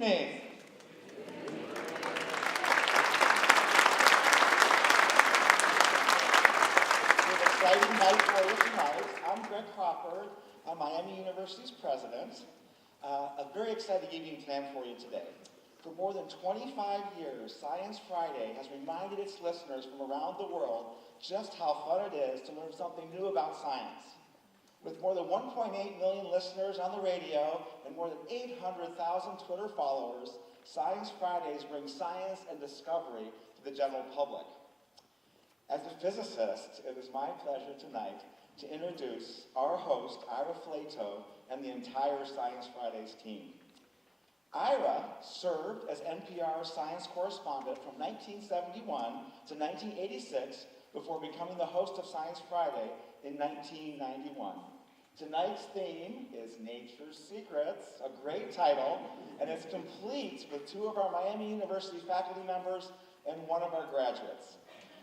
evening. It's an exciting night for you tonight. I'm Greg Cropper. I'm Miami University's president. A very exciting evening planned for you today. For more than 25 years, Science Friday has reminded its listeners from around the world just how fun it is to learn something new about science. With more than 1.8 million listeners on the radio and more than 800,000 Twitter followers, Science Fridays bring science and discovery to the general public. As a physicist, it is my pleasure tonight to introduce our host, Ira Flatow, and the entire Science Fridays team. Ira served as NPR's science correspondent from 1971 to 1986 before becoming the host of Science Friday in 1991. Tonight's theme is Nature's Secrets, a great title, and it's complete with two of our Miami University faculty members and one of our graduates.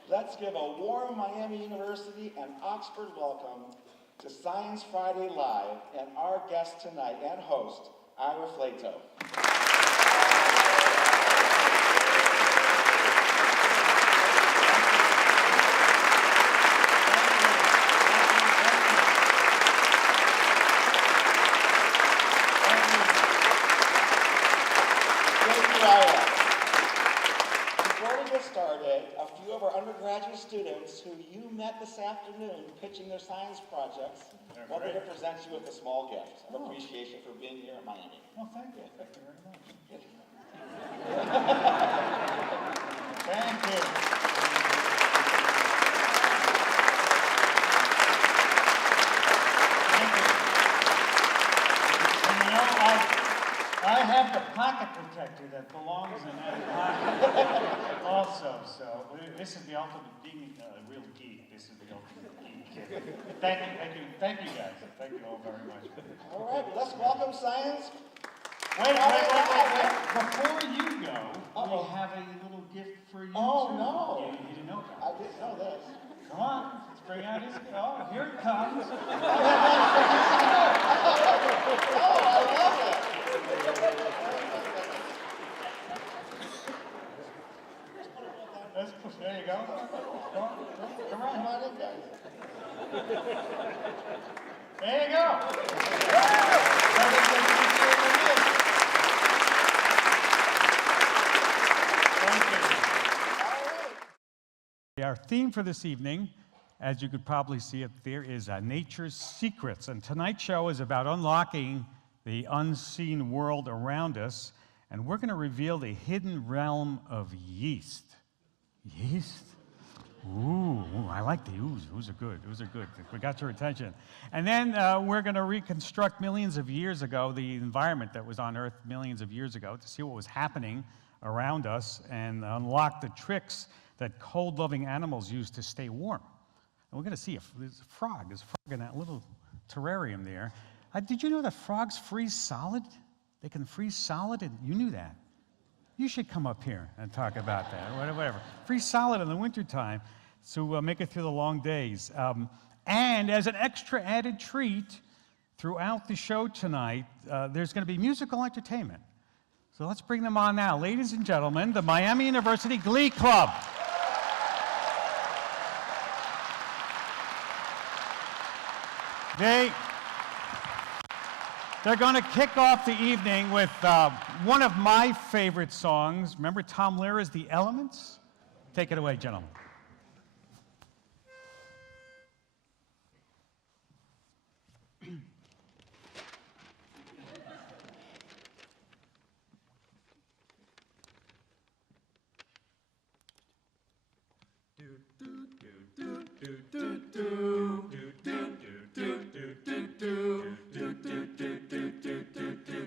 Let's give a warm Miami University and Oxford welcome to Science Friday Live and our guest tonight and host, Ira Flatow. Before we get started, a few of our undergraduate students who you met this afternoon pitching their science projects wanted to present you with a small gift of appreciation for being here in Miami. Well, thank you. Thank you very much. Thank you. And you know, I have the pocket protector that belongs in that pocket also. So this is the ultimate being a real geek. This is the ultimate geek kit. Thank you guys. Thank you all very much. All right, well, let's welcome science. Wait. Before you go, we have a little gift for you. Oh, too. no. You didn't know that. I didn't know this. Come on, let's bring out his. Oh, here it comes. Oh, I love it. There you go. Come on. Come on in, guys. There you go. Our theme for this evening, as you could probably see up there, is Nature's Secrets. And tonight's show is about unlocking the unseen world around us. And we're going to reveal the hidden realm of yeast. Yeast? Ooh, I like the oohs. Oohs are good. Oohs are good. We got your attention. And then we're going to reconstruct millions of years ago the environment that was on Earth millions of years ago to see what was happening around us and unlock the tricks that cold-loving animals use to stay warm. And we're going to see there's a frog. There's a frog in that little terrarium there. Did you know that frogs freeze solid? They can freeze solid, and you knew that. You should come up here and talk about that, whatever. Freeze solid in the wintertime to make it through the long days. And as an extra added treat, throughout the show tonight, there's going to be musical entertainment. So let's bring them on now. Ladies and gentlemen, the Miami University Glee Club. They're going to kick off the evening with one of my favorite songs. Remember Tom Lehrer's The Elements? Take it away, gentlemen.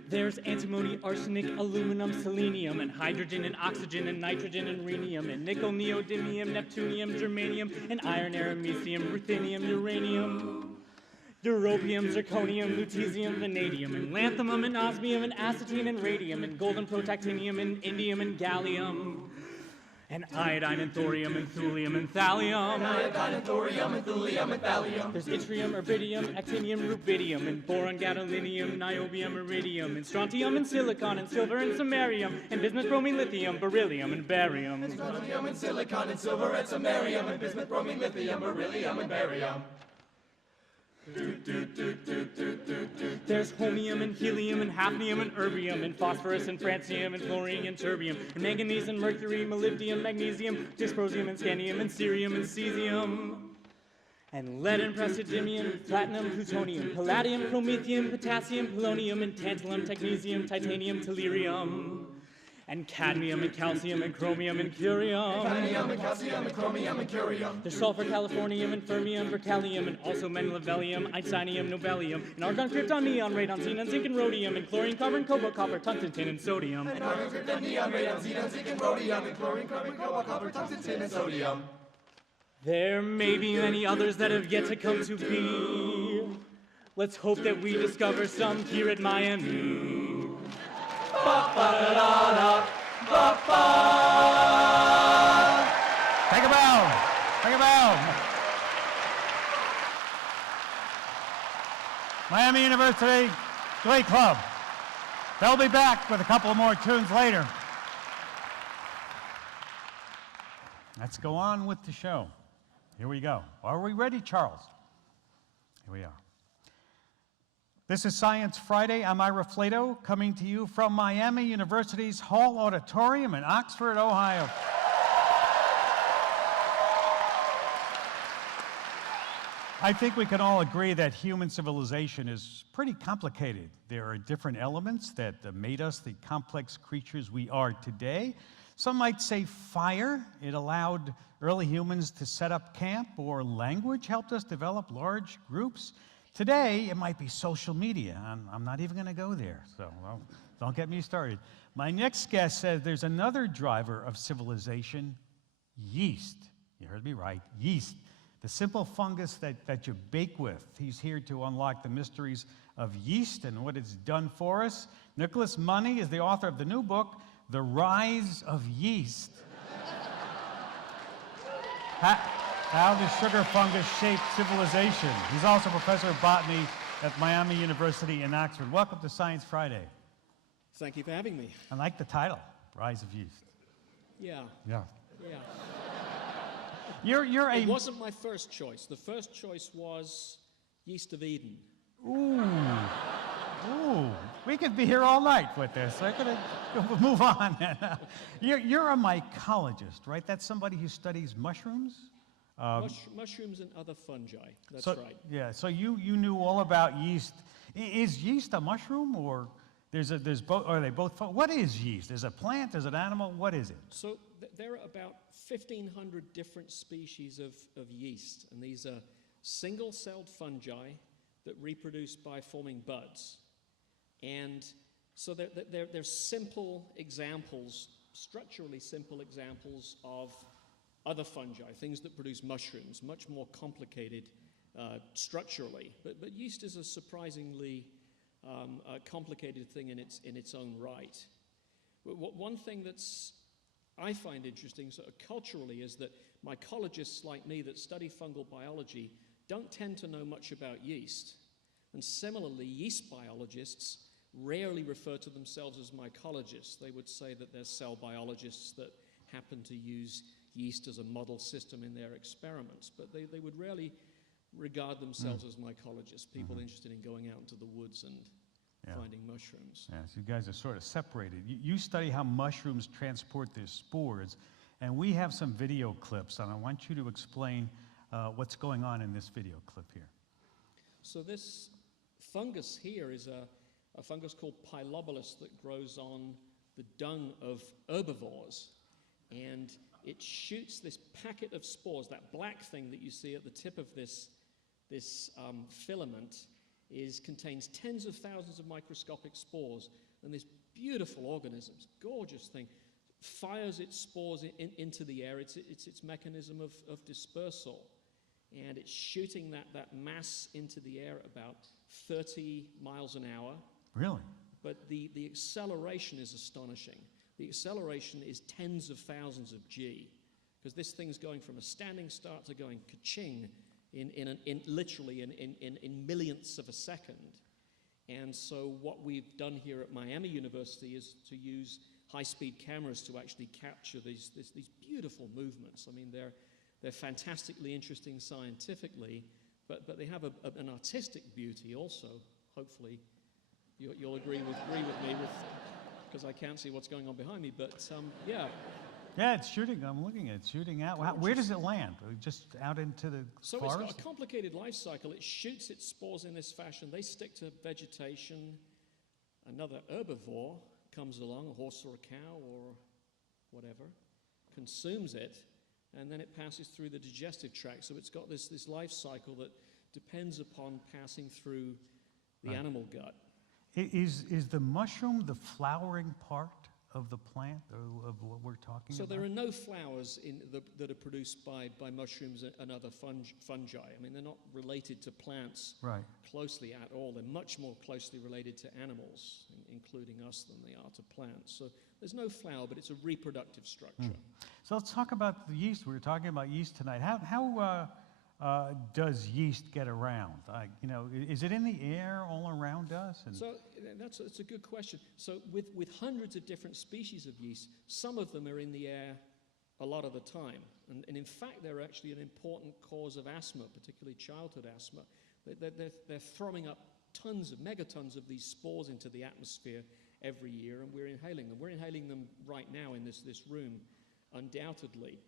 There's antimony, arsenic, aluminum, selenium, and hydrogen, and oxygen, and nitrogen, and rhenium, and nickel, neodymium, neptunium, germanium, and iron, aramecium, ruthenium, uranium, europium, zirconium, lutetium, vanadium, and lanthanum, and osmium, and acetine, and radium, and gold, and protactinium, and indium, and gallium. And iodine and thorium and thulium and thallium. And iodine and thorium and thulium and thallium. There's yttrium, erbidium, actinium, rubidium, and boron, gadolinium, niobium, iridium, and strontium, and silicon, and silver, and samarium, and bismuth, bromine, lithium, beryllium, and barium. And strontium and silicon and silver and samarium and bismuth, bromine, lithium, beryllium, and barium. There's holmium and helium and hafnium and erbium and phosphorus and francium and fluorine and terbium and manganese and mercury, molybdenum, magnesium, dysprosium and scandium and cerium and cesium. And lead and praseodymium, platinum, plutonium, palladium, promethium, potassium, polonium and tantalum, technetium, titanium, tellurium. And cadmium and calcium and chromium and curium. Cadmium and calcium and chromium and curium. There's sulfur, californium, and fermium, berkelium, and also menlavelium, einsteinium, nobelium, and argon, krypton, neon, radon, xenon, zinc, and rhodium, and chlorine, carbon, cobalt, copper, tungsten, tin, and sodium. And argon, krypton, neon, radon, xenon, zinc, and rhodium, and chlorine, carbon, cobalt, copper, tungsten, tin, and sodium. There may be many others that have yet to come to be. Let's hope that we discover some here at Miami. Take a bow. Take a bow. Miami University Glee Club. They'll be back with a couple more tunes later. Let's go on with the show. Here we go. Are we ready, Charles? Here we are. This is Science Friday. I'm Ira Flatow, coming to you from Miami University's Hall Auditorium in Oxford, Ohio. I think we can all agree that human civilization is pretty complicated. There are different elements that made us the complex creatures we are today. Some might say fire. It allowed early humans to set up camp, or language helped us develop large groups. Today, it might be social media. I'm not even going to go there, so don't get me started. My next guest says there's another driver of civilization, yeast. You heard me right, yeast. The simple fungus that you bake with. He's here to unlock the mysteries of yeast and what it's done for us. Nicholas Money is the author of the new book, The Rise of Yeast. How the sugar fungus shaped civilization. He's also professor of botany at Miami University in Oxford. Welcome to Science Friday. Thank you for having me. I like the title, Rise of Yeast. Yeah. Yeah. Yeah. You're a... It wasn't my first choice. The first choice was Yeast of Eden. Ooh, we could be here all night with this. I could move on. You're a mycologist, right? That's somebody who studies mushrooms? Mushrooms and other fungi. That's So, right. yeah, so you knew all about yeast. Is yeast a mushroom, or there's both? Are they both? What is yeast? Is it a plant? Is it an animal? What is it? So there are about 1,500 different species of yeast, and these are single-celled fungi that reproduce by forming buds. And so they're simple examples, structurally simple examples of other fungi, things that produce mushrooms, much more complicated structurally. But yeast is a surprisingly complicated thing in its own right. One thing I find interesting culturally is that mycologists like me that study fungal biology don't tend to know much about yeast. And similarly, yeast biologists rarely refer to themselves as mycologists. They would say that they're cell biologists that happen to use yeast as a model system in their experiments, but they would rarely regard themselves as mycologists, people interested in going out into the woods and finding mushrooms. Yeah, so you guys are sort of separated. You study how mushrooms transport their spores, and we have some video clips, and I want you to explain what's going on in this video clip here. So this fungus here is a fungus called Pilobolus that grows on the dung of herbivores, and it shoots this packet of spores. That black thing that you see at the tip of this filament contains tens of thousands of microscopic spores, and this beautiful organism, this gorgeous thing, fires its spores into the air. It's its mechanism of dispersal, and it's shooting that mass into the air at about 30 miles an hour. Really? But the acceleration is astonishing. the acceleration is tens of thousands of G, because this thing's going from a standing start to going ka-ching literally in millionths of a second. And so what we've done here at Miami University is to use high-speed cameras to actually capture these beautiful movements. I mean, they're fantastically interesting scientifically, but they have an artistic beauty also. Hopefully, you'll agree with me, because I can't see what's going on behind me. But yeah. Yeah, it's shooting. I'm looking at it. Shooting out. Where does it land? Just out into the So forest? it's got a complicated life cycle. It shoots its spores in this fashion. They stick to vegetation. Another herbivore comes along, a horse or a cow or whatever, consumes it, and then it passes through the digestive tract. So it's got this life cycle that depends upon passing through the animal gut. Is the mushroom the flowering part of the plant, of what we're talking So about? there are no flowers that are produced by mushrooms and other fungi. I mean, they're not related to plants Right. closely at all. They're much more closely related to animals, including us, than they are to plants. So there's no flower, but it's a reproductive structure. So let's talk about the yeast. We were talking about yeast tonight. How does yeast get around? Is it in the air all around us? And So that's a good question. So with hundreds of different species of yeast, some of them are in the air a lot of the time. And in fact, they're actually an important cause of asthma, particularly childhood asthma. They're throwing up megatons of these spores into the atmosphere every year, and we're inhaling them. We're inhaling them right now in this room, undoubtedly.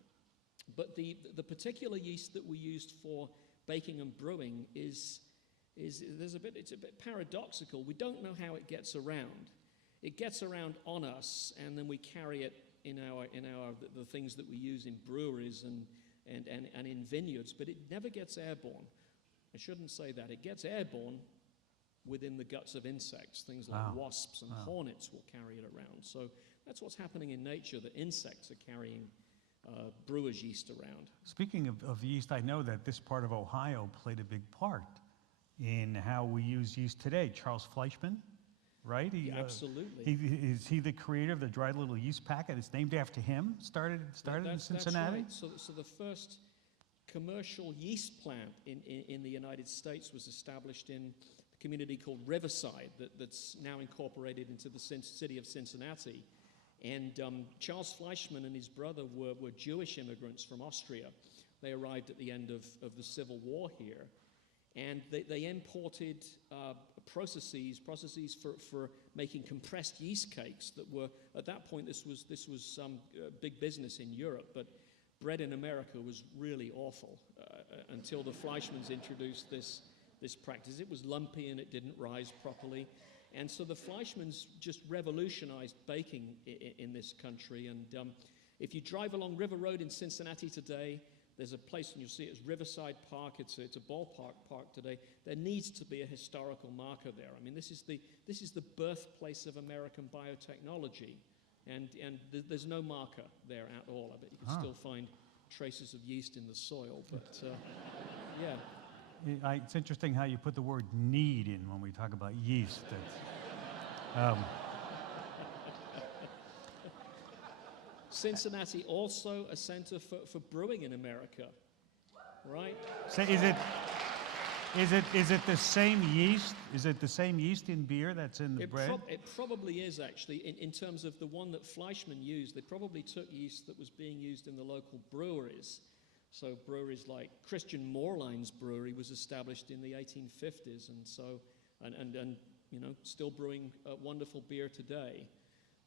But the particular yeast that we used for baking and brewing it's a bit paradoxical. We don't know how it gets around. It gets around on us, and then we carry it in the things that we use in breweries and in vineyards, but it never gets airborne. I shouldn't say that. It gets airborne within the guts of insects. Things like wasps and hornets will carry it around. So that's what's happening in nature, that insects are carrying brewer's yeast around. speaking of yeast, I know that this part of Ohio played a big part in how we use yeast today. Charles Fleischmann, right? Absolutely. Is he the creator of the dried little yeast packet? It's named after him. Started in Cincinnati. That's right. So the first commercial yeast plant in the United States was established in a community called Riverside that's now incorporated into the city of Cincinnati. And Charles Fleischmann and his brother were Jewish immigrants from Austria. They arrived at the end of the Civil War here. And they imported processes for making compressed yeast cakes that were, at that point, this was big business in Europe, but bread in America was really awful until the Fleischmanns introduced this practice. It was lumpy and it didn't rise properly. And so the Fleischmanns just revolutionized baking in this country. And if you drive along River Road in Cincinnati today, there's a place, and you'll see it as Riverside Park. It's a ballpark park today. There needs to be a historical marker there. I mean, this is the birthplace of American biotechnology, and there's no marker there at all of it. You can still find traces of yeast in the soil, but yeah. It's interesting how you put the word need in when we talk about yeast. Cincinnati also a center for brewing in America, right? So is it the same yeast? Is it the same yeast in beer that's in the bread? It probably is, actually. In terms of the one that Fleischmann used, they probably took yeast that was being used in the local breweries. So breweries like Christian Moorline's brewery was established in the 1850s, and so still brewing wonderful beer today.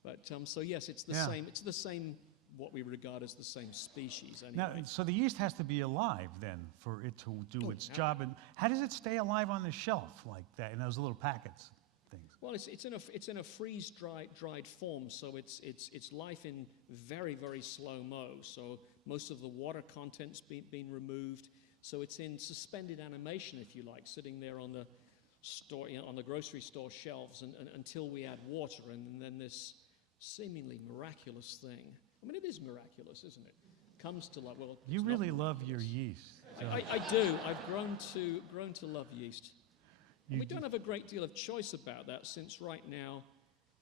But so yes, it's the same. It's the same. What we regard as the same species. Anyway. Now, so the yeast has to be alive then for it to do its job. And how does it stay alive on the shelf like that in those little packets things? Well, it's in a freeze-dried form, so it's life in very, very slow mo. So most of the water content's been removed. So it's in suspended animation, if you like, sitting there on the store, on the grocery store shelves, and until we add water, and then this seemingly miraculous thing. I mean, it is miraculous, isn't it? Comes to life. Well, you really love your yeast. So. I do. I've grown to love yeast. And we don't have a great deal of choice about that, since right now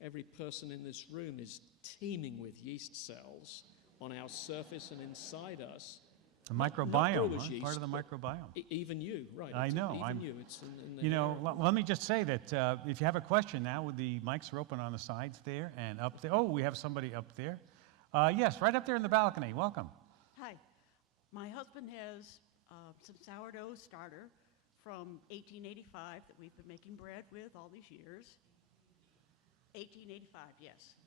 every person in this room is teeming with yeast cells on our surface and inside us. The Not microbiome, brewer's huh? yeast, Part of the but microbiome. Even you, right. I know. Even you. It's in the You know, air. let me just say that if you have a question now, the mics are open on the sides there and up there. Oh, we have somebody up there. Yes, right up there in the balcony. Welcome. Hi. My husband has some sourdough starter from 1885 that we've been making bread with all these years. 1885, yes.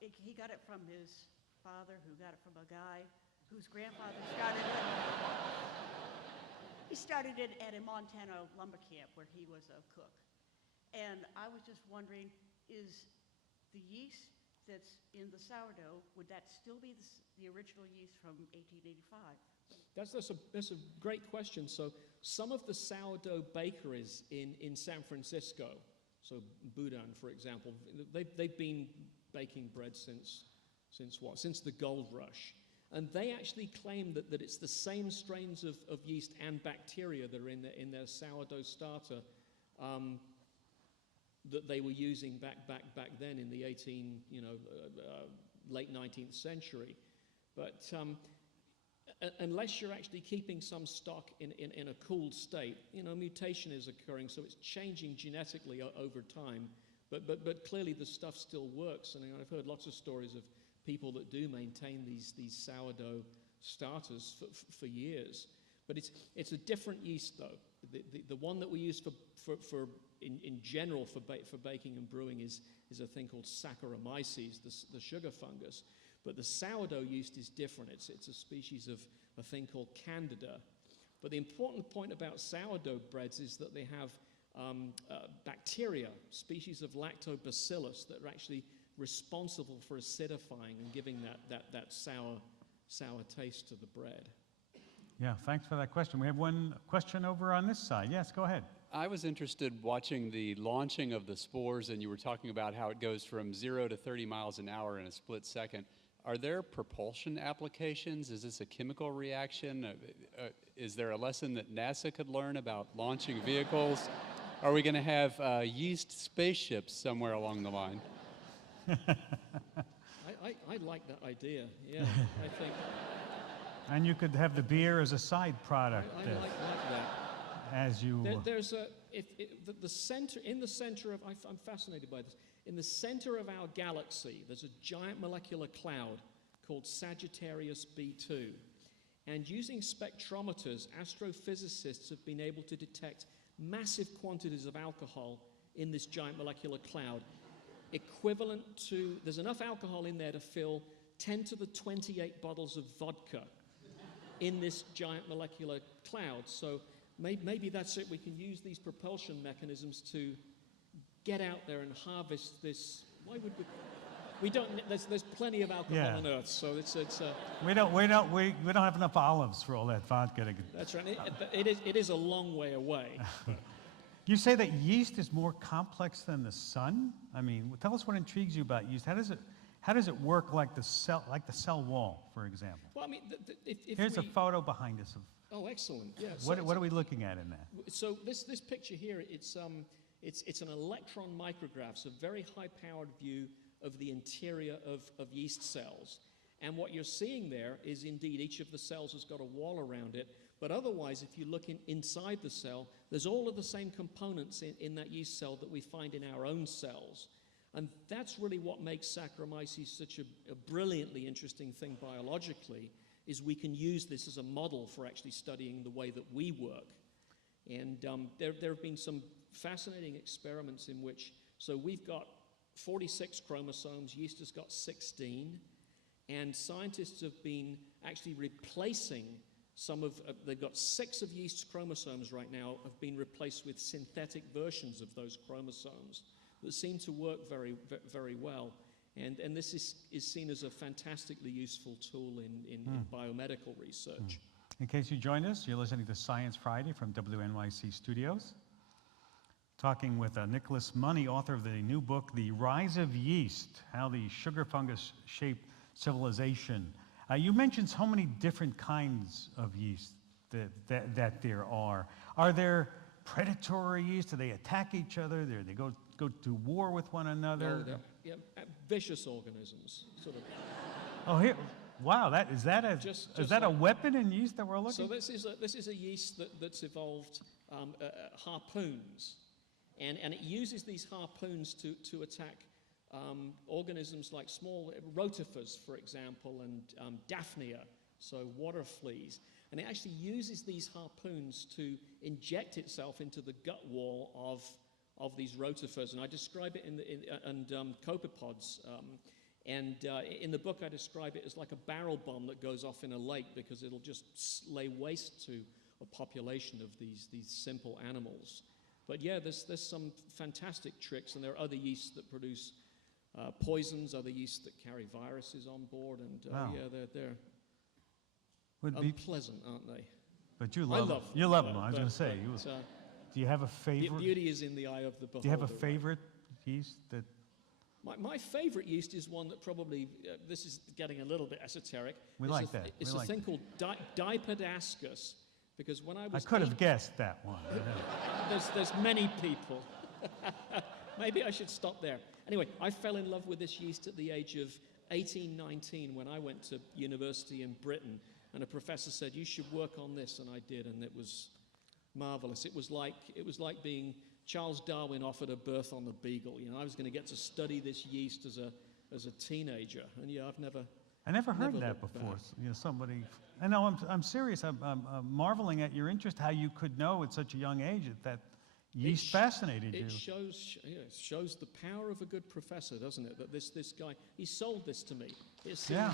He got it from his father, who got it from a guy whose grandfather started it. He started it at a Montana lumber camp where he was a cook. And I was just wondering, is the yeast that's in the sourdough, would that still be the original yeast from 1885? That's a great question. So some of the sourdough bakeries in San Francisco, so Boudin, for example, they've been baking bread since what? Since the gold rush. And they actually claim that it's the same strains of yeast and bacteria that are in their sourdough starter that they were using back then in the late 19th century. But unless you're actually keeping some stock in a cooled state, mutation is occurring, so it's changing genetically over time. But clearly the stuff still works, and I've heard lots of stories of people that do maintain these sourdough starters for years. But it's a different yeast though. The one that we use in general for baking and brewing is a thing called Saccharomyces, the sugar fungus. But the sourdough yeast is different. It's a species of a thing called Candida. But the important point about sourdough breads is that they have bacteria, species of lactobacillus, that are actually responsible for acidifying and giving that sour taste to the bread. Yeah, thanks for that question. We have one question over on this side. Yes, go ahead. I was interested watching the launching of the spores, and you were talking about how it goes from 0 to 30 miles an hour in a split second. Are there propulsion applications? Is this a chemical reaction? Is there a lesson that NASA could learn about launching vehicles? Are we going to have yeast spaceships somewhere along the line? I like that idea. Yeah, I think. And you could have the beer as a side product. I like that. As you. There's the center, in the center of, I'm fascinated by this. In the center of our galaxy, there's a giant molecular cloud called Sagittarius B2. And using spectrometers, astrophysicists have been able to detect massive quantities of alcohol in this giant molecular cloud, equivalent to, there's enough alcohol in there to fill 10 to the 28 bottles of vodka in this giant molecular cloud. So maybe that's it. We can use these propulsion mechanisms to get out there and harvest this. Why would we don't. There's plenty of alcohol on Earth, so it's. We don't have enough olives for all that vodka. That's right. It is a long way away. You say that yeast is more complex than the sun? I mean, tell us what intrigues you about yeast. How does it work like the cell wall, for example? Well, I mean, here's a photo behind us of. Oh, excellent! Yeah. What are we looking at in that? So this picture here, it's an electron micrograph, so a very high-powered view of the interior of yeast cells. And what you're seeing there is indeed each of the cells has got a wall around it. But otherwise, if you look inside the cell, there's all of the same components in that yeast cell that we find in our own cells. And that's really what makes Saccharomyces such a brilliantly interesting thing biologically, is we can use this as a model for actually studying the way that we work. And there have been some fascinating experiments in which, so we've got 46 chromosomes, yeast has got 16, and scientists have been actually replacing they've got 6 of yeast's chromosomes right now have been replaced with synthetic versions of those chromosomes that seem to work very, very well. And this is seen as a fantastically useful tool in biomedical research. In case you joined us, you're listening to Science Friday from WNYC Studios. Talking with Nicholas Money, author of the new book, The Rise of Yeast, How the Sugar Fungus Shaped Civilization. You mentioned so many different kinds of yeast that there are. Are there predatory yeast? Do they attack each other? Do they go to war with one another? yeah, vicious organisms, sort of. Oh, here. Wow, is that Just a like- weapon in yeast that we're looking? So this is a yeast that's evolved harpoons, and it uses these harpoons to attack organisms like small rotifers, for example, and Daphnia, so water fleas. And it actually uses these harpoons to inject itself into the gut wall of these rotifers. And I describe it in copepods. In the book, I describe it as like a barrel bomb that goes off in a lake because it'll just lay waste to a population of these simple animals. But yeah, there's some fantastic tricks, and there are other yeasts that produce poisons, other yeasts that carry viruses on board, and Wow. yeah, they're Would be, unpleasant, aren't they? but you I love love them. them. You love them. I was but- going to say. but, Do you have a the favorite? beauty is in the eye of the beholder. Do you have a right? favorite yeast that? My favorite yeast is one that probably, this is getting a little bit esoteric. We It's like a, that. It's We a like thing called Dipodascus, because when I I was could have eight- guessed that one. I know. there's many people. Maybe I should stop there. Anyway, I fell in love with this yeast at the age of 18, 19 when I went to university in Britain, and a professor said, you should work on this, and I did, and it was marvelous. It was like being Charles Darwin offered a berth on the Beagle. You know, I was going to get to study this yeast as a teenager, and yeah, I never heard Never that looked before. back. You know, somebody. I know. I'm serious. I'm marveling at your interest. How you could know at such a young age that yeast sh- fascinated you. It shows the power of a good professor, doesn't it? That this guy, he sold this to me. Yeah.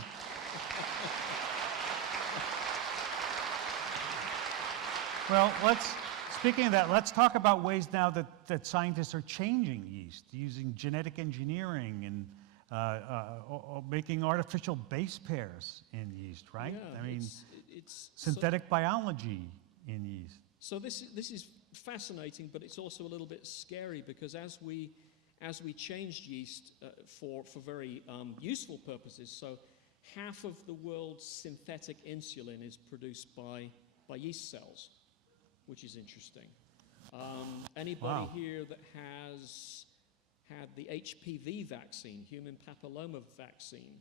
Well, speaking of that, let's talk about ways now that scientists are changing yeast, using genetic engineering and or making artificial base pairs in yeast, right? Yeah, I mean, it's synthetic biology in yeast. So this is fascinating, but it's also a little bit scary because as we changed yeast for very useful purposes, so half of the world's synthetic insulin is produced by yeast cells, which is interesting. Anybody Wow. here that has had the HPV vaccine, human papilloma vaccine,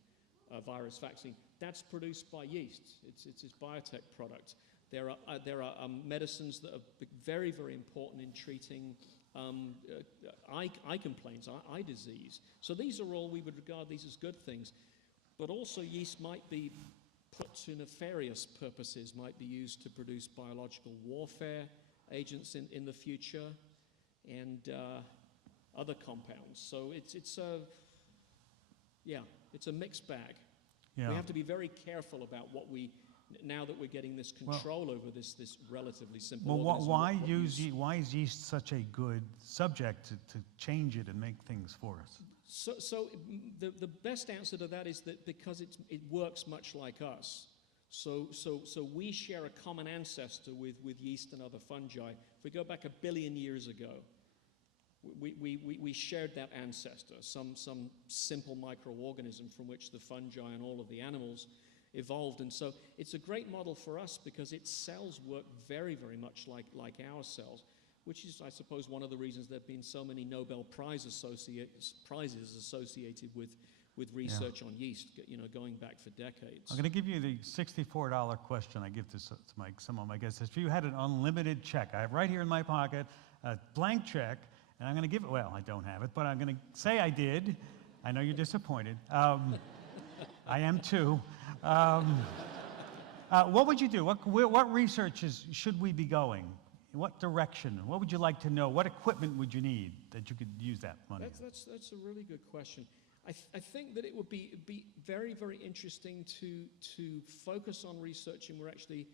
virus vaccine, that's produced by yeast. It's a biotech product. There are medicines that are very, very important in treating eye complaints, eye disease. So these are all, we would regard these as good things. But also yeast might be put to nefarious purposes, might be used to produce biological warfare agents in the future, and other compounds. So it's a mixed bag. Yeah. We have to be very careful about now that we're getting this control over this relatively simple Well, organism. why is yeast such a good subject to change it and make things for us? So the best answer to that is that because it works much like us. So we share a common ancestor with yeast and other fungi. If we go back 1 billion years ago, we shared that ancestor, some simple microorganism from which the fungi and all of the animals evolved. And so it's a great model for us because its cells work very, very much like our cells, which is, I suppose, one of the reasons there have been so many Nobel prizes associated with research on yeast, going back for decades. I'm going to give you the $64 question I give to some of my guests. If you had an unlimited check, I have right here in my pocket a blank check, and I'm going to give it, well, I don't have it, but I'm going to say I did. I know you're disappointed. I am too. What would you do? What research should we be going? What direction? What would you like to know? What equipment would you need that you could use that money? That's a really good question. I think that it would be very, very interesting to focus on researching. We're actually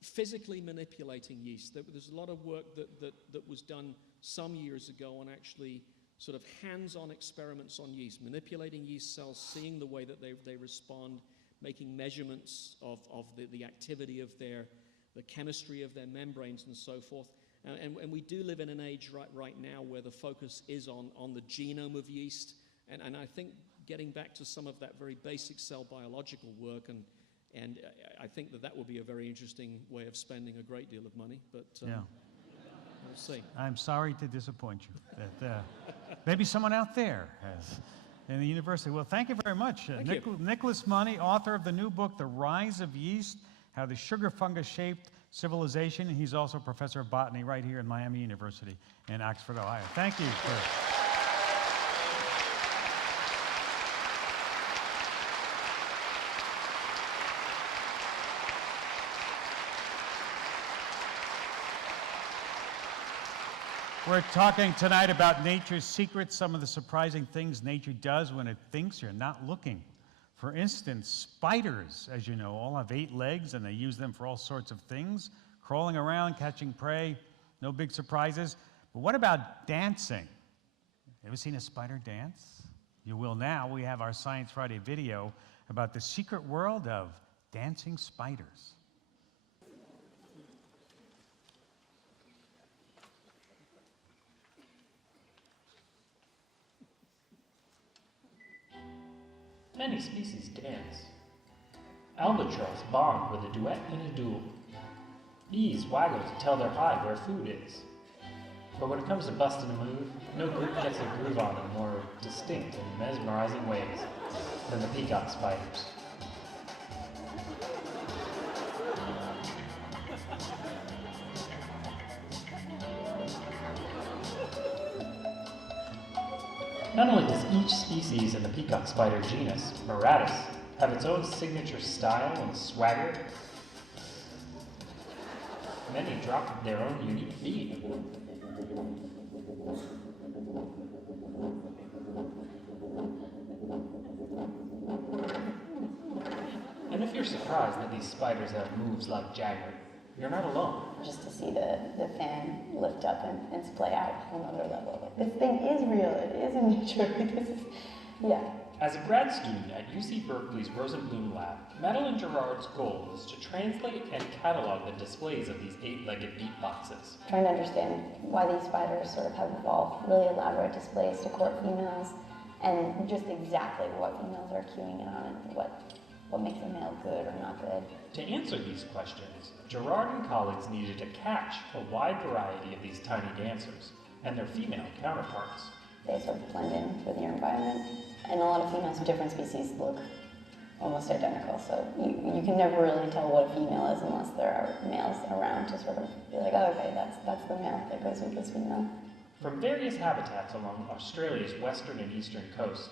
physically manipulating yeast. There's a lot of work that was done some years ago on actually sort of hands-on experiments on yeast, manipulating yeast cells, seeing the way that they respond, making measurements of the activity of the chemistry of their membranes and so forth. And we do live in an age right now where the focus is on the genome of yeast. And I think getting back to some of that very basic cell biological work, and I think that would be a very interesting way of spending a great deal of money. But Yeah. we'll see. I'm sorry to disappoint you. That, maybe someone out there has. in the university. Well, thank you very much. Thank you. Nicholas Money, author of the new book, The Rise of Yeast, How the Sugar Fungus Shaped Civilization. And he's also a professor of botany right here in Miami University in Oxford, Ohio. Thank you for... We're talking tonight about nature's secrets, some of the surprising things nature does when it thinks you're not looking. For instance, spiders, as you know, all have 8 legs and they use them for all sorts of things, crawling around, catching prey, no big surprises. But what about dancing? Ever seen a spider dance? You will now. We have our Science Friday video about the secret world of dancing spiders. Many species dance. Albatross bond with a duet and a duel. Bees waggle to tell their hive where food is. But when it comes to busting a move, no group gets a groove on in more distinct and mesmerizing ways than the peacock spiders. Not only does each species in the peacock spider genus, Muratus, have its own signature style and swagger, many drop their own unique beat. And if you're surprised that these spiders have moves like Jagger, you're not alone. Just to see the fan lift up and splay out on another level. Like, this thing is real, it is in nature. This is, yeah. As a grad student at UC Berkeley's Rosenblum lab, Madeline Gerard's goal is to translate and catalog the displays of these 8-legged beatboxes. Trying to understand why these spiders sort of have evolved really elaborate displays to court females, and just exactly what females are cueing in on and what makes a male good or not good. To answer these questions, Gerard and colleagues needed to catch a wide variety of these tiny dancers and their female counterparts. They sort of blend in with your environment, and a lot of females of different species look almost identical, so you can never really tell what a female is unless there are males around to sort of be like, oh, okay, that's the male that goes with this female. From various habitats along Australia's western and eastern coast,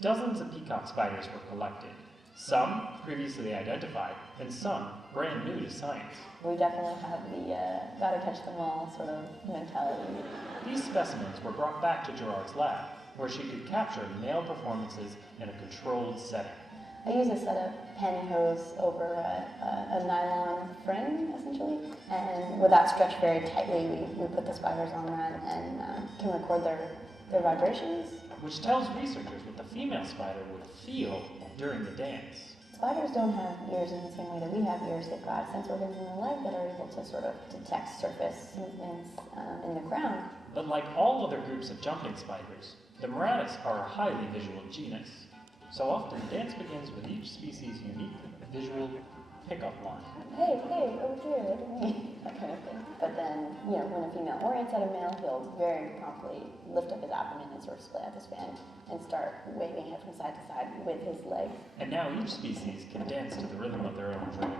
dozens of peacock spiders were collected. Some previously identified, and some brand new to science. We definitely have the gotta catch them all sort of mentality. These specimens were brought back to Gerard's lab, where she could capture male performances in a controlled setting. I use a set of pantyhose over a nylon frame, essentially, and with that stretched very tightly, we put the spiders on that and can record their vibrations. Which tells researchers what the female spider would feel during the dance. Spiders don't have ears in the same way that we have ears. They've got sense organs in their leg that are able to sort of detect surface movements in the ground. But like all other groups of jumping spiders, the Muratus are a highly visual genus. So often, dance begins with each species' unique visual pickup line. Hey, over here, look at me, that kind of thing. But then, when a female orients at a male, he'll very promptly lift up his abdomen and sort of splay out his fan and start waving it from side to side with his legs. And now each species can dance to the rhythm of their own drum.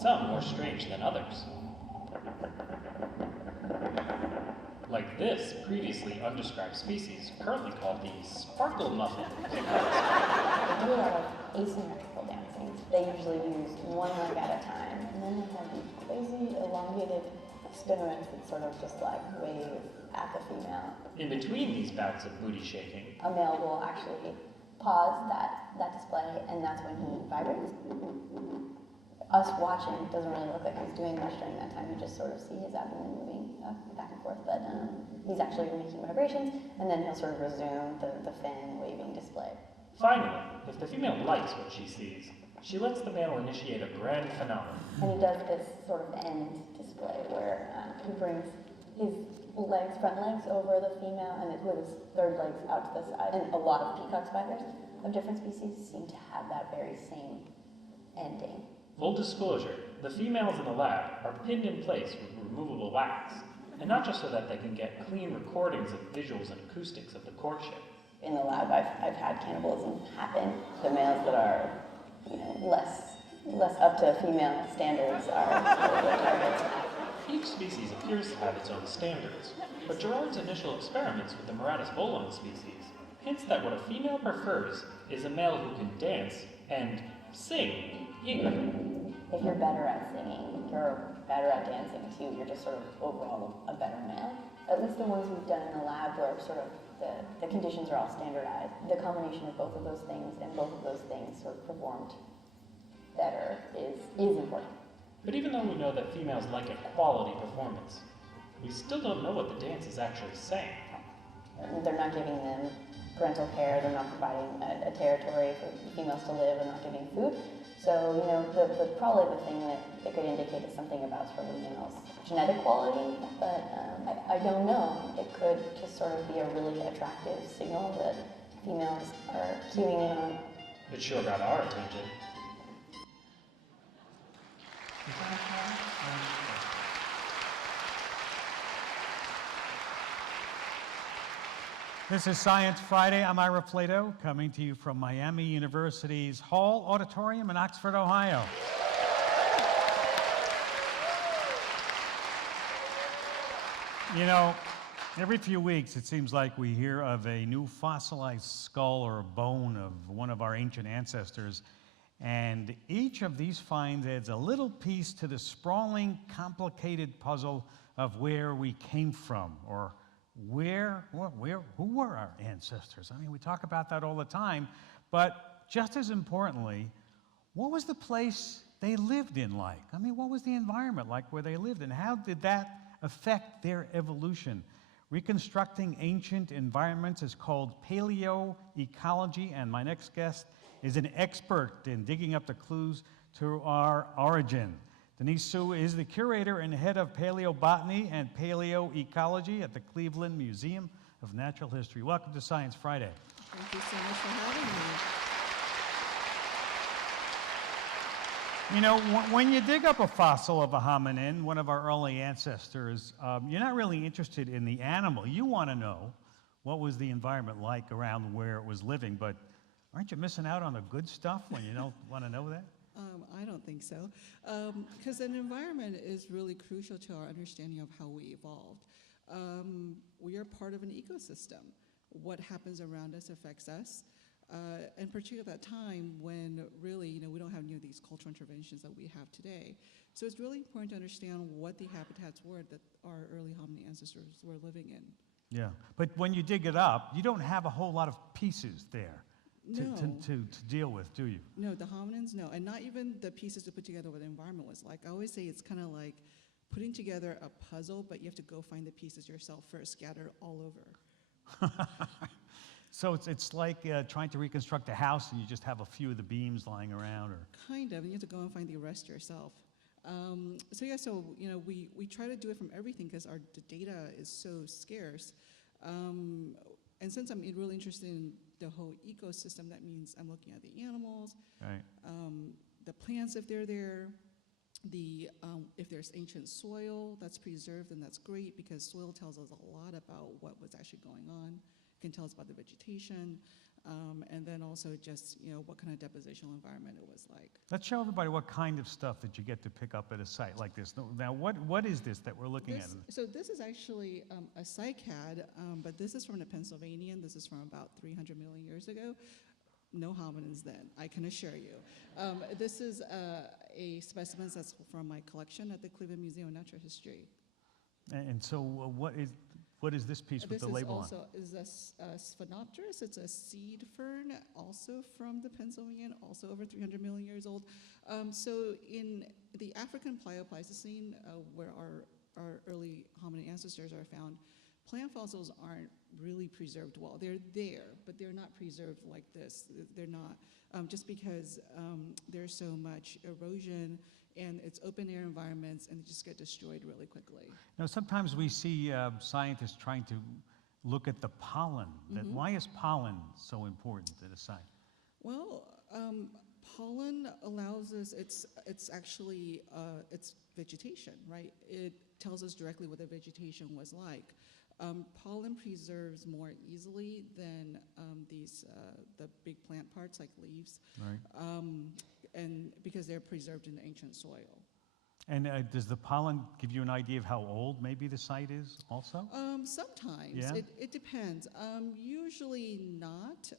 Some more strange than others. Like this previously undescribed species, currently called the sparkle muffin. They do a lot of asymmetrical dancing. They usually use one leg at a time, and then they have these crazy elongated spinners that sort of just like wave at the female. In between these bouts of booty shaking, a male will actually pause that display, and that's when he vibrates. Us watching doesn't really look like he's doing much during that time. You just sort of see his abdomen moving back and forth, but he's actually making vibrations, and then he'll sort of resume the fan waving display. Finally, if the female likes what she sees, she lets the male initiate a grand finale. And he does this sort of end display where he brings his front legs over the female, and with his third legs out to the side. And a lot of peacock spiders of different species seem to have that very same ending. Full disclosure, the females in the lab are pinned in place with removable wax, and not just so that they can get clean recordings of visuals and acoustics of the courtship. In the lab, I've had cannibalism happen. The males that are, less up to female standards are the targets. Each species appears to have its own standards, but Gerard's initial experiments with the Muratus bolon species hints that what a female prefers is a male who can dance and sing equally. If you're better at singing, you're better at dancing too. You're just sort of overall a better male. At least the ones we've done in the lab where sort of the conditions are all standardized. The combination of both of those things and both of those things sort of performed better is important. But even though we know that females like a quality performance, we still don't know what the dance is actually saying. They're not giving them parental care, they're not providing a territory for females to live, they're not giving food. So, probably the thing that it could indicate is something about sort of the male's genetic quality, but I don't know. It could just sort of be a really attractive signal that females are queuing in on. It sure got our attention. This is Science Friday. I'm Ira Flatow, coming to you from Miami University's Hall Auditorium in Oxford, Ohio. Every few weeks it seems like we hear of a new fossilized skull or bone of one of our ancient ancestors, and each of these finds adds a little piece to the sprawling, complicated puzzle of where we came from, or who were our ancestors? I mean, we talk about that all the time, but just as importantly, what was the place they lived in like? I mean, what was the environment like where they lived, and how did that affect their evolution? Reconstructing ancient environments is called paleoecology, and my next guest is an expert in digging up the clues to our origin. Denise Sue is the curator and head of paleobotany and paleoecology at the Cleveland Museum of Natural History. Welcome to Science Friday. Thank you so much for having me. When you dig up a fossil of a hominin, one of our early ancestors, you're not really interested in the animal. You want to know what was the environment like around where it was living, but aren't you missing out on the good stuff when you don't want to know that? I don't think so, because an environment is really crucial to our understanding of how we evolved. We are part of an ecosystem. What happens around us affects us, and particularly at that time when really, we don't have any of these cultural interventions that we have today. So it's really important to understand what the habitats were that our early hominid ancestors were living in. Yeah, but when you dig it up, you don't have a whole lot of pieces there. To deal with, do you? No, the hominins, no. And not even the pieces to put together what the environment was like. I always say it's kind of like putting together a puzzle, but you have to go find the pieces yourself first, scattered all over. So it's like trying to reconstruct a house and you just have a few of the beams lying around, or? Kind of, and you have to go and find the rest yourself. We try to do it from everything because the data is so scarce. And since I'm really interested in the whole ecosystem, that means I'm looking at the animals, right. The plants if they're there, if there's ancient soil that's preserved, then that's great because soil tells us a lot about what was actually going on. It can tell us about the vegetation, and then also just what kind of depositional environment it was like. Let's show everybody what kind of stuff that you get to pick up at a site like this. Now, what is this that we're looking at? So this is actually a cycad, but this is from the Pennsylvanian. This is from about 300 million years ago. No hominins then, I can assure you. This is a specimen that's from my collection at the Cleveland Museum of Natural History. And so what is this piece with the label on? This is a Sphenopterus. It's a seed fern, also from the Pennsylvanian, also over 300 million years old. So in the African Pleistocene, where our early hominid ancestors are found, plant fossils aren't really preserved well. They're there, but they're not preserved like this. They're not, just because there's so much erosion and it's open air environments and they just get destroyed really quickly. Now, sometimes we see scientists trying to look at the pollen. Why is pollen so important at a site? Well, Pollen allows us, it's actually, it's vegetation, right? It tells us directly what the vegetation was like. Pollen preserves more easily than the big plant parts like leaves, Right. and because they're preserved in the ancient soil. And does the pollen give you an idea of how old maybe the site is also? Sometimes, Yeah? it depends. Usually not,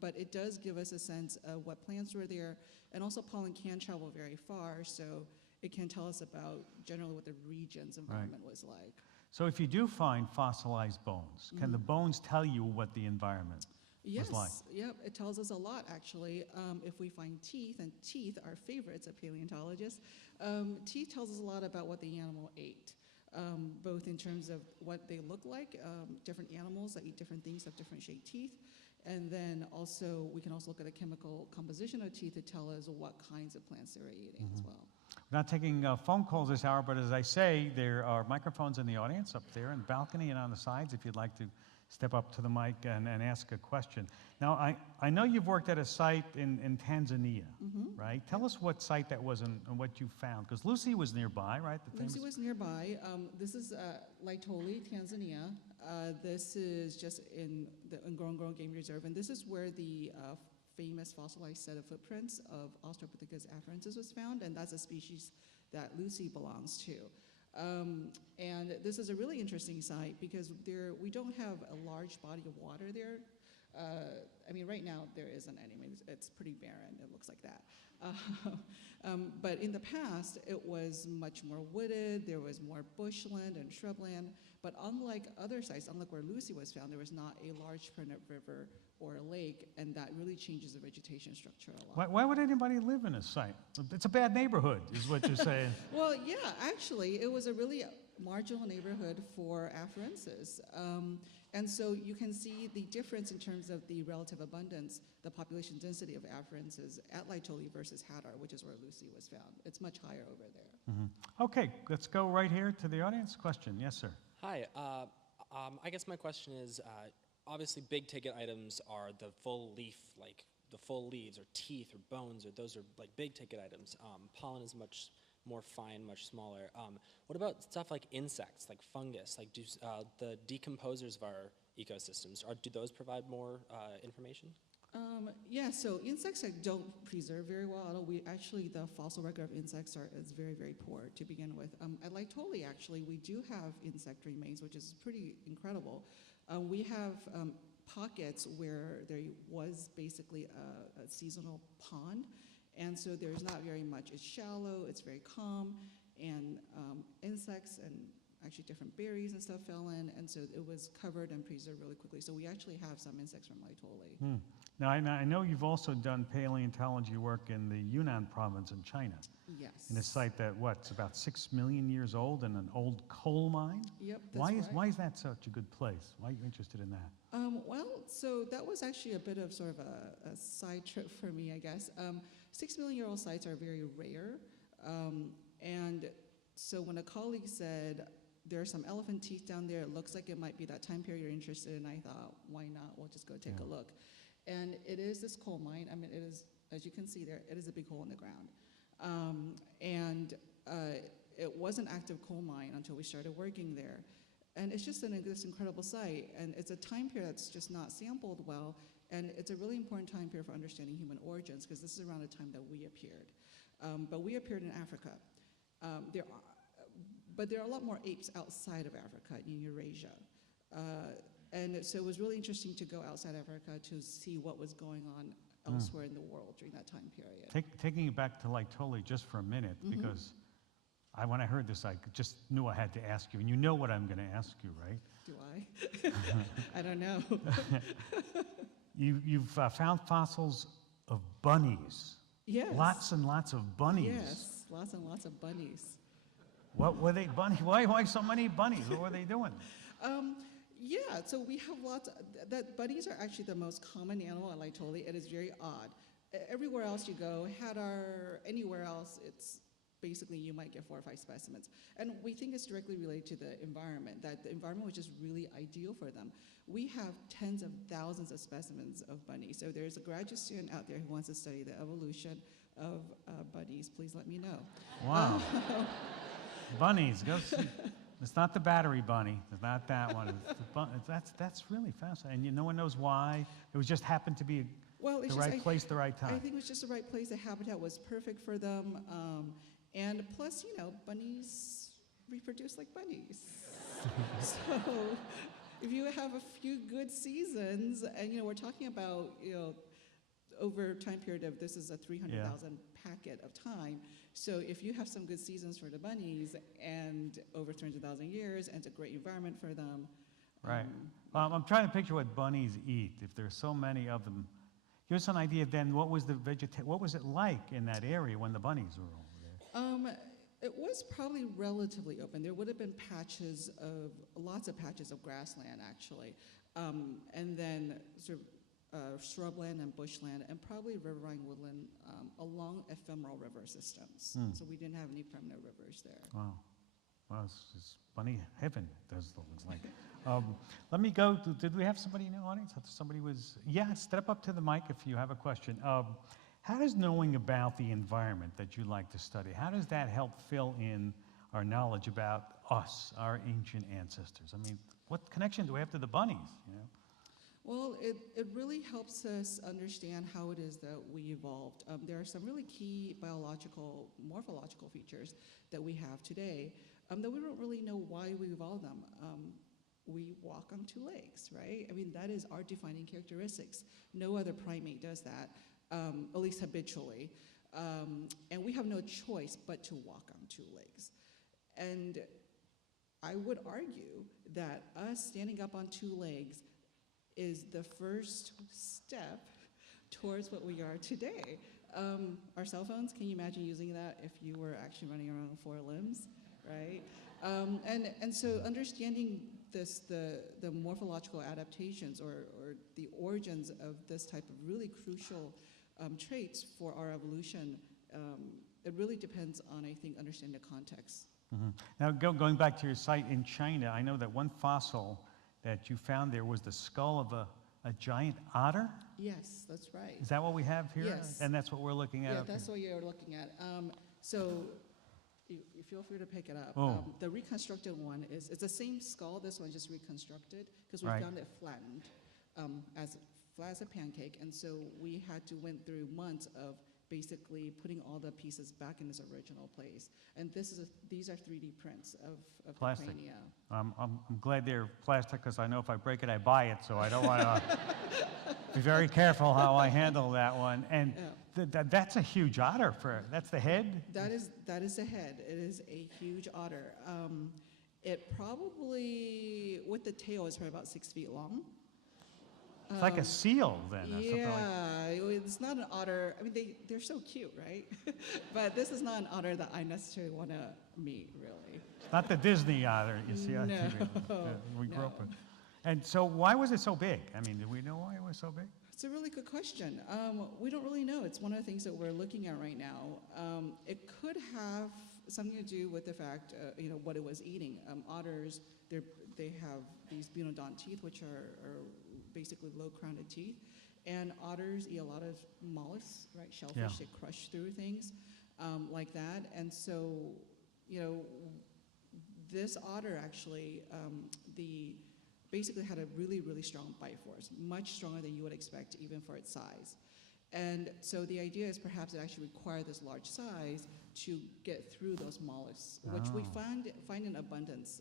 but it does give us a sense of what plants were there, and also pollen can travel very far, so it can tell us about generally what the region's environment was like. So if you do find fossilized bones, can the bones tell you what the environment was like? Yes, yep, it tells us a lot actually. If we find teeth, and teeth are favorites of paleontologists, teeth tells us a lot about what the animal ate, both in terms of what they look like. Different animals that eat different things have different shaped teeth, and then also we can also look at the chemical composition of teeth to tell us what kinds of plants they were eating as well. We're not taking phone calls this hour, but as I say, there are microphones in the audience up there in the balcony and on the sides if you'd like to step up to the mic and ask a question. Now, I know you've worked at a site in Tanzania, right? Tell us what site that was and what you found, because Lucy was nearby, right? Lucy was nearby. This is Laitoli, Tanzania. This is just in the Ngorongoro Game Reserve, and this is where the famous fossilized set of footprints of Australopithecus afarensis was found, and that's a species that Lucy belongs to. And this is a really interesting site because we don't have a large body of water there. I mean, right now there isn't any. I mean, it's pretty barren. It looks like that. But in the past, it was much more wooded. There was more bushland and shrubland. But unlike other sites, unlike where Lucy was found, there was not a large permanent river or a lake, and that really changes the vegetation structure a lot. Why would anybody live in a site? It's a bad neighborhood, is what you're saying. Well, yeah, actually, it was a really marginal neighborhood for afarensis. And so you can see the difference in terms of the relative abundance, the population density of afarensis at Laitoli versus Hadar, which is where Lucy was found. It's much higher over there. Okay, let's go right here to the audience. Question, yes, sir. Hi, I guess my question is, obviously big ticket items are the full leaf, like the full leaves or teeth or bones, or those are like big ticket items. Pollen is much more fine, much smaller. What about stuff like insects, like fungus? Like do the decomposers of our ecosystems, do those provide more information? Yeah, so insects don't preserve very well. The fossil record of insects is very, very poor to begin with. At Laitoli, actually, we do have insect remains, which is pretty incredible. We have pockets where there was basically a seasonal pond, and so there's not very much. It's shallow, it's very calm, and insects and actually different berries and stuff fell in, and so it was covered and preserved really quickly. So we actually have some insects from Laitoli. Now, I know you've also done paleontology work in the Yunnan province in China. Yes. In a site that, it's about 6 million years old and an old coal mine? Yep, that's right. Why is that such a good place? Why are you interested in that? Well, so that was actually a bit of sort of a side trip for me, I guess. 6 million year old sites are very rare. And so when a colleague said, there are some elephant teeth down there, it looks like it might be that time period you're interested in, I thought, why not? We'll just go take a look. And it is this coal mine. I mean, it is, as you can see there, it is a big hole in the ground. It was an active coal mine until we started working there. And it's just this incredible site. And it's a time period that's just not sampled well. And it's a really important time period for understanding human origins, because this is around the time that we appeared. But we appeared in Africa. But there are a lot more apes outside of Africa, in Eurasia. And so it was really interesting to go outside Africa to see what was going on elsewhere in the world during that time period. Taking it back to Laitoli just for a minute, because when I heard this, I just knew I had to ask you, and you know what I'm going to ask you, right? Do I? I don't know. You've found fossils of bunnies. Yes. Lots and lots of bunnies. Yes, lots and lots of bunnies. What were they, why so many bunnies? What were they doing? Yeah, so we have lots. Bunnies are actually the most common animal at Laitoli. It is very odd. Everywhere else you go, Hadar, anywhere else, it's basically you might get 4 or 5 specimens. And we think it's directly related to the environment, that the environment was just really ideal for them. We have tens of thousands of specimens of bunnies. So there's a graduate student out there who wants to study the evolution of bunnies. Please let me know. Wow. Bunnies, go see. It's not the battery bunny. It's not that one. That's really fascinating. And no one knows why. It was just happened to be the right place, the right time. I think it was just the right place. The habitat was perfect for them. And plus, bunnies reproduce like bunnies. So if you have a few good seasons, and we're talking about, over time period of, this is a 300,000 packet of time. So if you have some good seasons for the bunnies and over 300,000 years, and it's a great environment for them. Right. I'm trying to picture what bunnies eat. If there's so many of them, give us an idea then, what was it like in that area when the bunnies were over there? It was probably relatively open. There would have been lots of patches of grassland, actually. And then sort of shrubland and bushland, and probably riverine woodland along ephemeral river systems. So we didn't have any permanent rivers there. Wow. Well, it's bunny heaven, does look like. Let me go. Did we have somebody in the audience? Step up to the mic if you have a question. How does knowing about the environment that you like to study, how does that help fill in our knowledge about us, our ancient ancestors? I mean, what connection do we have to the bunnies? Well, it really helps us understand how it is that we evolved. There are some really key biological, morphological features that we have today that we don't really know why we evolved them. We walk on 2 legs, right? I mean, that is our defining characteristics. No other primate does that, at least habitually. And we have no choice but to walk on 2 legs. And I would argue that us standing up on 2 legs is the first step towards what we are today. Our cell phones, can you imagine using that if you were actually running around on 4 limbs, right? And so understanding the morphological adaptations or the origins of this type of really crucial traits for our evolution, it really depends on, I think, understanding the context. Mm-hmm. Now, going back to your site in China, I know that one fossil that you found there was the skull of a giant otter? Yes, that's right. Is that what we have here? Yes. And that's what we're looking at? Yeah, that's what you're looking at. So you feel free to pick it up. Oh. The reconstructed one it's the same skull, this one just reconstructed, because we Right. found it flattened, as flat as a pancake, and so we went through months of basically putting all the pieces back in its original place. And these are 3D prints of the Plastic. crania. I'm glad they're plastic because I know if I break it, I buy it, so I don't want to be very careful how I handle that one. And that's a huge otter. That's the head? That is the head. It is a huge otter. It probably, with the tail, is probably about 6 feet long. It's like a seal, then. Or something like It's not an otter. I mean, they're so cute, right? But this is not an otter that I necessarily want to meet, really. Not the Disney otter you see on TV. We grew up with. And so why was it so big? I mean, do we know why it was so big? It's a really good question. We don't really know. It's one of the things that we're looking at right now. It could have something to do with the fact, what it was eating. Otters, they have these bunodont teeth, which are basically low-crowned teeth. And otters eat a lot of mollusks, right? Shellfish, Yeah. They crush through things like that. And so, this otter actually, basically had a really, really strong bite force, much stronger than you would expect even for its size. And so the idea is perhaps it actually required this large size to get through those mollusks, which we find in abundance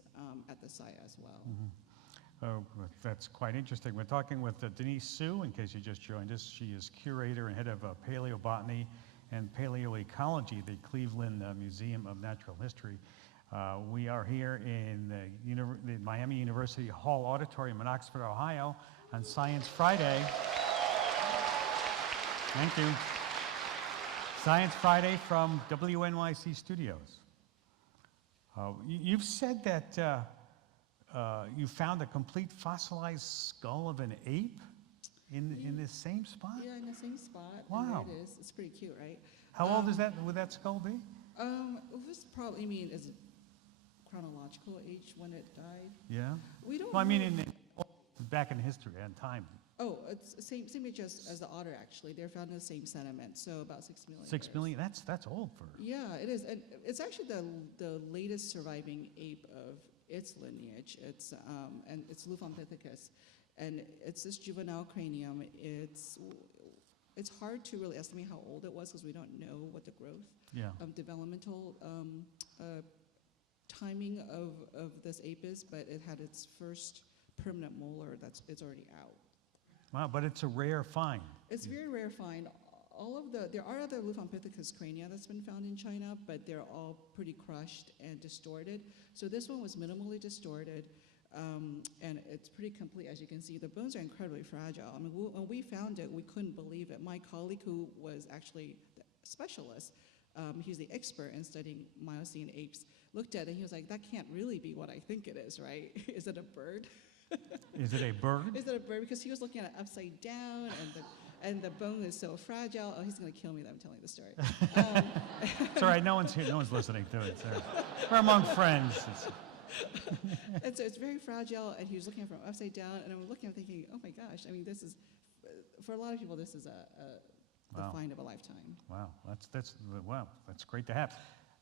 at the site as well. Mm-hmm. Oh, that's quite interesting. We're talking with Denise Sue, in case you just joined us. She is curator and head of paleobotany and paleoecology at the Cleveland Museum of Natural History. We are here in the Miami University Hall Auditorium in Oxford, Ohio, on Science Friday. Thank you. Science Friday from WNYC Studios. You've said that you found a complete fossilized skull of an ape in the same spot? Yeah, in the same spot. Wow. And there it is. It's pretty cute, right? How old would that skull be? It was probably, I mean, is it chronological age when it died? Yeah? We don't Well, I mean, know. back in history and time. Oh, it's the same age as the otter, actually. They're found in the same sediment, so about 6 million 6 years. million, that's old for. Yeah, it is. And it's actually the latest surviving ape of its lineage. And it's Luphampithecus. And it's this juvenile cranium. It's hard to really estimate how old it was because we don't know what the growth, developmental timing of this ape is, but it had its first permanent molar it's already out. Wow, but it's a rare find. It's a very rare find. There are other Luphampithecus crania that's been found in China, but they're all pretty crushed and distorted. So this one was minimally distorted, and it's pretty complete. As you can see, the bones are incredibly fragile. I mean, when we found it, we couldn't believe it. My colleague, who was actually the specialist, he's the expert in studying Miocene apes, looked at it and he was like, that can't really be what I think it is, right? Is it a bird? Is it a bird? Is it a bird? Because he was looking at it upside down, and the bone is so fragile. Oh, he's going to kill me that I'm telling the story. It's all right, no one's here, no one's listening to it. We're among friends. And so it's very fragile, and he was looking at it from upside down, and I'm looking at it thinking, oh my gosh, I mean, this is, for a lot of people, this is the find of a lifetime. Wow, that's great to have.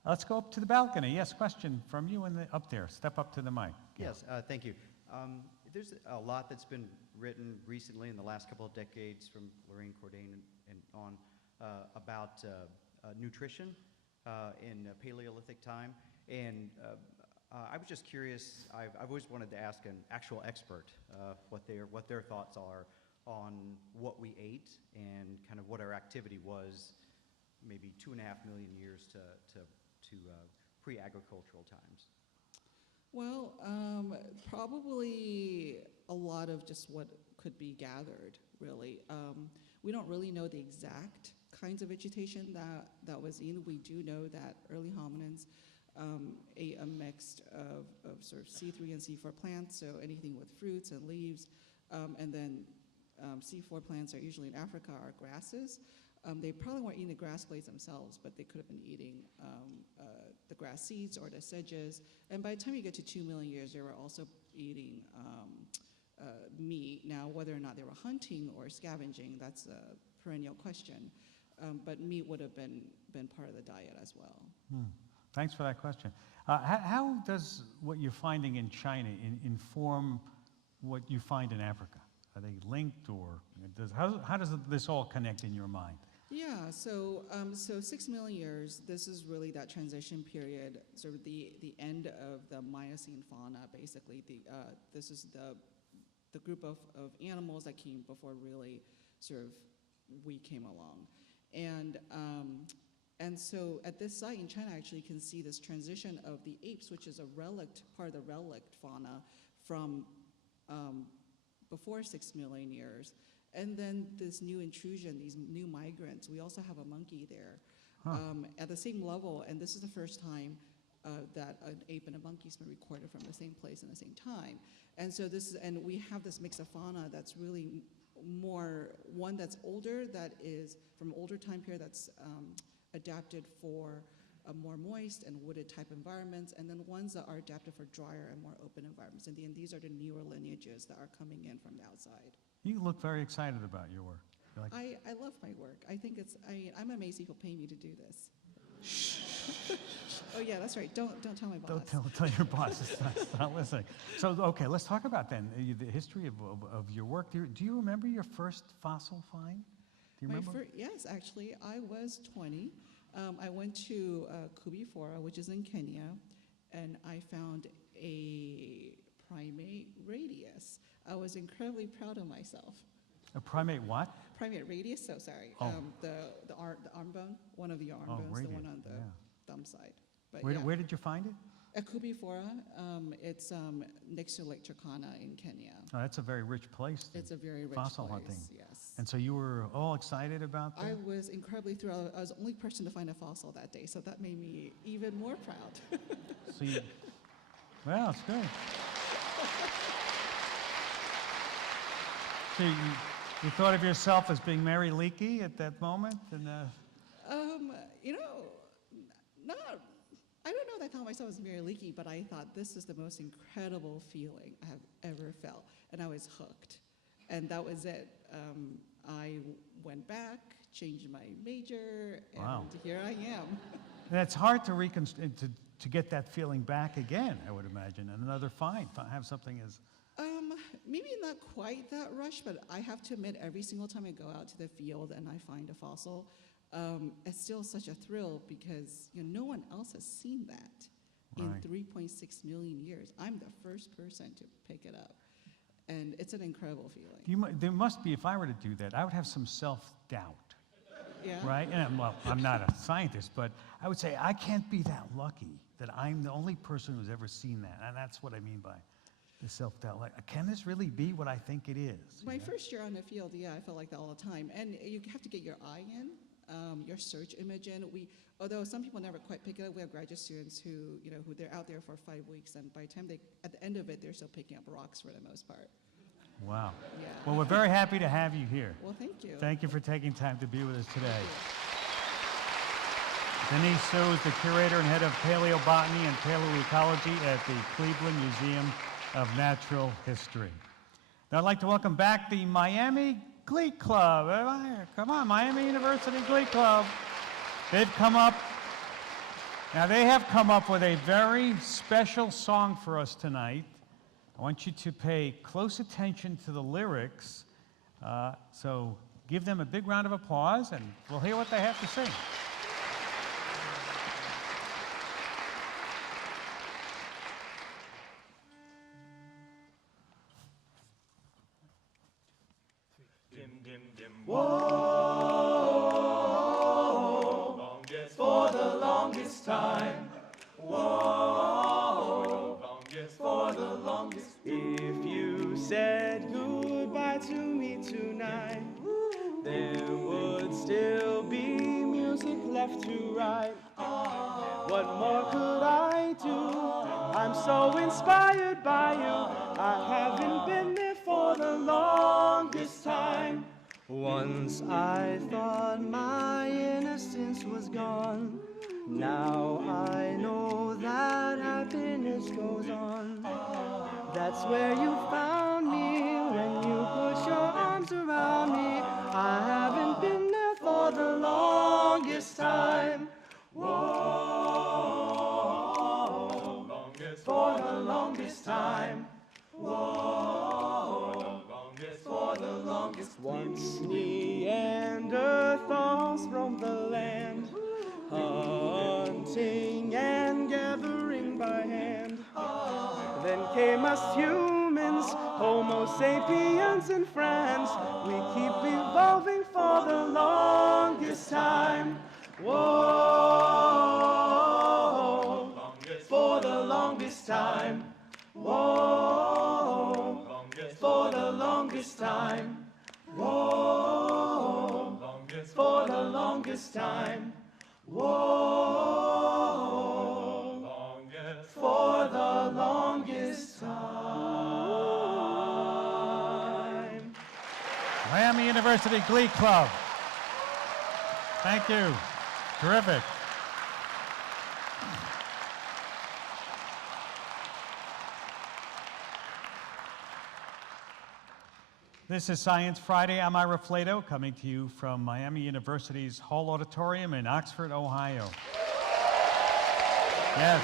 Let's go up to the balcony. Yes, question from you up there. Step up to the mic. Yes, thank you. There's a lot that's been written recently in the last couple of decades from Lorraine Cordain and on about nutrition in Paleolithic time. And I was just curious, I've always wanted to ask an actual expert what their thoughts are on what we ate and kind of what our activity was maybe 2.5 million years to pre-agricultural times. Well, probably a lot of just what could be gathered, really. We don't really know the exact kinds of vegetation that was in. We do know that early hominins ate a mix of sort of C3 and C4 plants, so anything with fruits and leaves. And then C4 plants are usually in Africa are grasses. They probably weren't eating the grass blades themselves, but they could have been eating the grass seeds or the sedges. And by the time you get to 2 million years, they were also eating meat. Now, whether or not they were hunting or scavenging, that's a perennial question. But meat would have been part of the diet as well. Thanks for that question. How does what you're finding in China inform what you find in Africa? Are they linked, or how does this all connect in your mind? Yeah, so 6 million years, this is really that transition period, sort of the end of the Miocene fauna, basically. This is the group of animals that came before really sort of we came along. And so at this site in China, actually, you can see this transition of the apes, which is part of the relict fauna from before 6 million years. And then this new intrusion, these new migrants. We also have a monkey there at the same level, and this is the first time that an ape and a monkey's been recorded from the same place in the same time. And so and we have this mix of fauna that's really more one that's older, that is from older time period, that's adapted for more moist and wooded type environments, and then ones that are adapted for drier and more open environments. And these are the newer lineages that are coming in from the outside. You look very excited about your work. Like, I love my work. I think I'm amazed people pay me to do this. Oh yeah, that's right. Don't tell my boss. Don't tell your boss. It's not listening. So okay, let's talk about then the history of your work. Do you remember your first fossil find? Do you remember? Yes, actually, I was 20. I went to Kubifora, which is in Kenya, and I found a primate radius. I was incredibly proud of myself. A primate what? Primate radius, so sorry. Oh. The arm bone, one of the arm bones, radius, the one on the thumb side. But where did you find it? At Kubifora. It's next to Lake Turkana in Kenya. Oh, that's a very rich place. It's a very rich fossil place, hunting. yes. And so you were all excited about that? I was incredibly thrilled. I was the only person to find a fossil that day, so that made me even more proud. Well, it's good. So you thought of yourself as being Mary Leakey at that moment? And, You know, I don't know that I thought myself was very leaky, but I thought this is the most incredible feeling I have ever felt, and I was hooked. And that was it. I went back, changed my major, and Wow. here I am. And it's hard to get that feeling back again, I would imagine, and another have something as... Maybe not quite that rush, but I have to admit, every single time I go out to the field and I find a fossil, it's still such a thrill because no one else has seen that in 3.6 million years. I'm the first person to pick it up, and it's an incredible feeling. There must be, if I were to do that, I would have some self-doubt. Yeah. Right? And well, I'm not a scientist, but I would say I can't be that lucky that I'm the only person who's ever seen that. And that's what I mean by the self-doubt. Like, can this really be what I think it is? My first year on the field, yeah, I felt like that all the time. And you have to get your eye in, your search image in. Although some people never quite pick it up, we have graduate students who they're out there for 5 weeks, and by the time at the end of it, they're still picking up rocks for the most part. Wow. Yeah. Well, we're very happy to have you here. Well, thank you. Thank you for taking time to be with us today. Denise Sue is the curator and head of paleobotany and paleoecology at the Cleveland Museum of Natural History. Now I'd like to welcome back the Miami Glee Club. Come on, Miami University Glee Club. They have come up with a very special song for us tonight. I want you to pay close attention to the lyrics, so give them a big round of applause, and we'll hear what they have to sing. Whoa, for the longest time. Whoa, for the longest. If you said goodbye to me tonight, there would still be music left to write. What more could I do? I'm so inspired by you. I haven't been there for the longest time. Once I thought my innocence was gone. Now I know that happiness goes on. That's where you found me when you put your arms around me. I haven't been there for the longest time. Whoa, for the longest time. Whoa, for the longest. Once Neanderthals roamed the land, hunting and gathering by hand. Then came us humans, Homo sapiens and friends. We keep evolving for the longest time. Whoa, for the longest time. Whoa, for the longest time. Whoa, for the longest time. Whoa, for the longest time. Miami University Glee Club. Thank you. Terrific. This is Science Friday. I'm Ira Flatow, coming to you from Miami University's Hall Auditorium in Oxford, Ohio. Yes.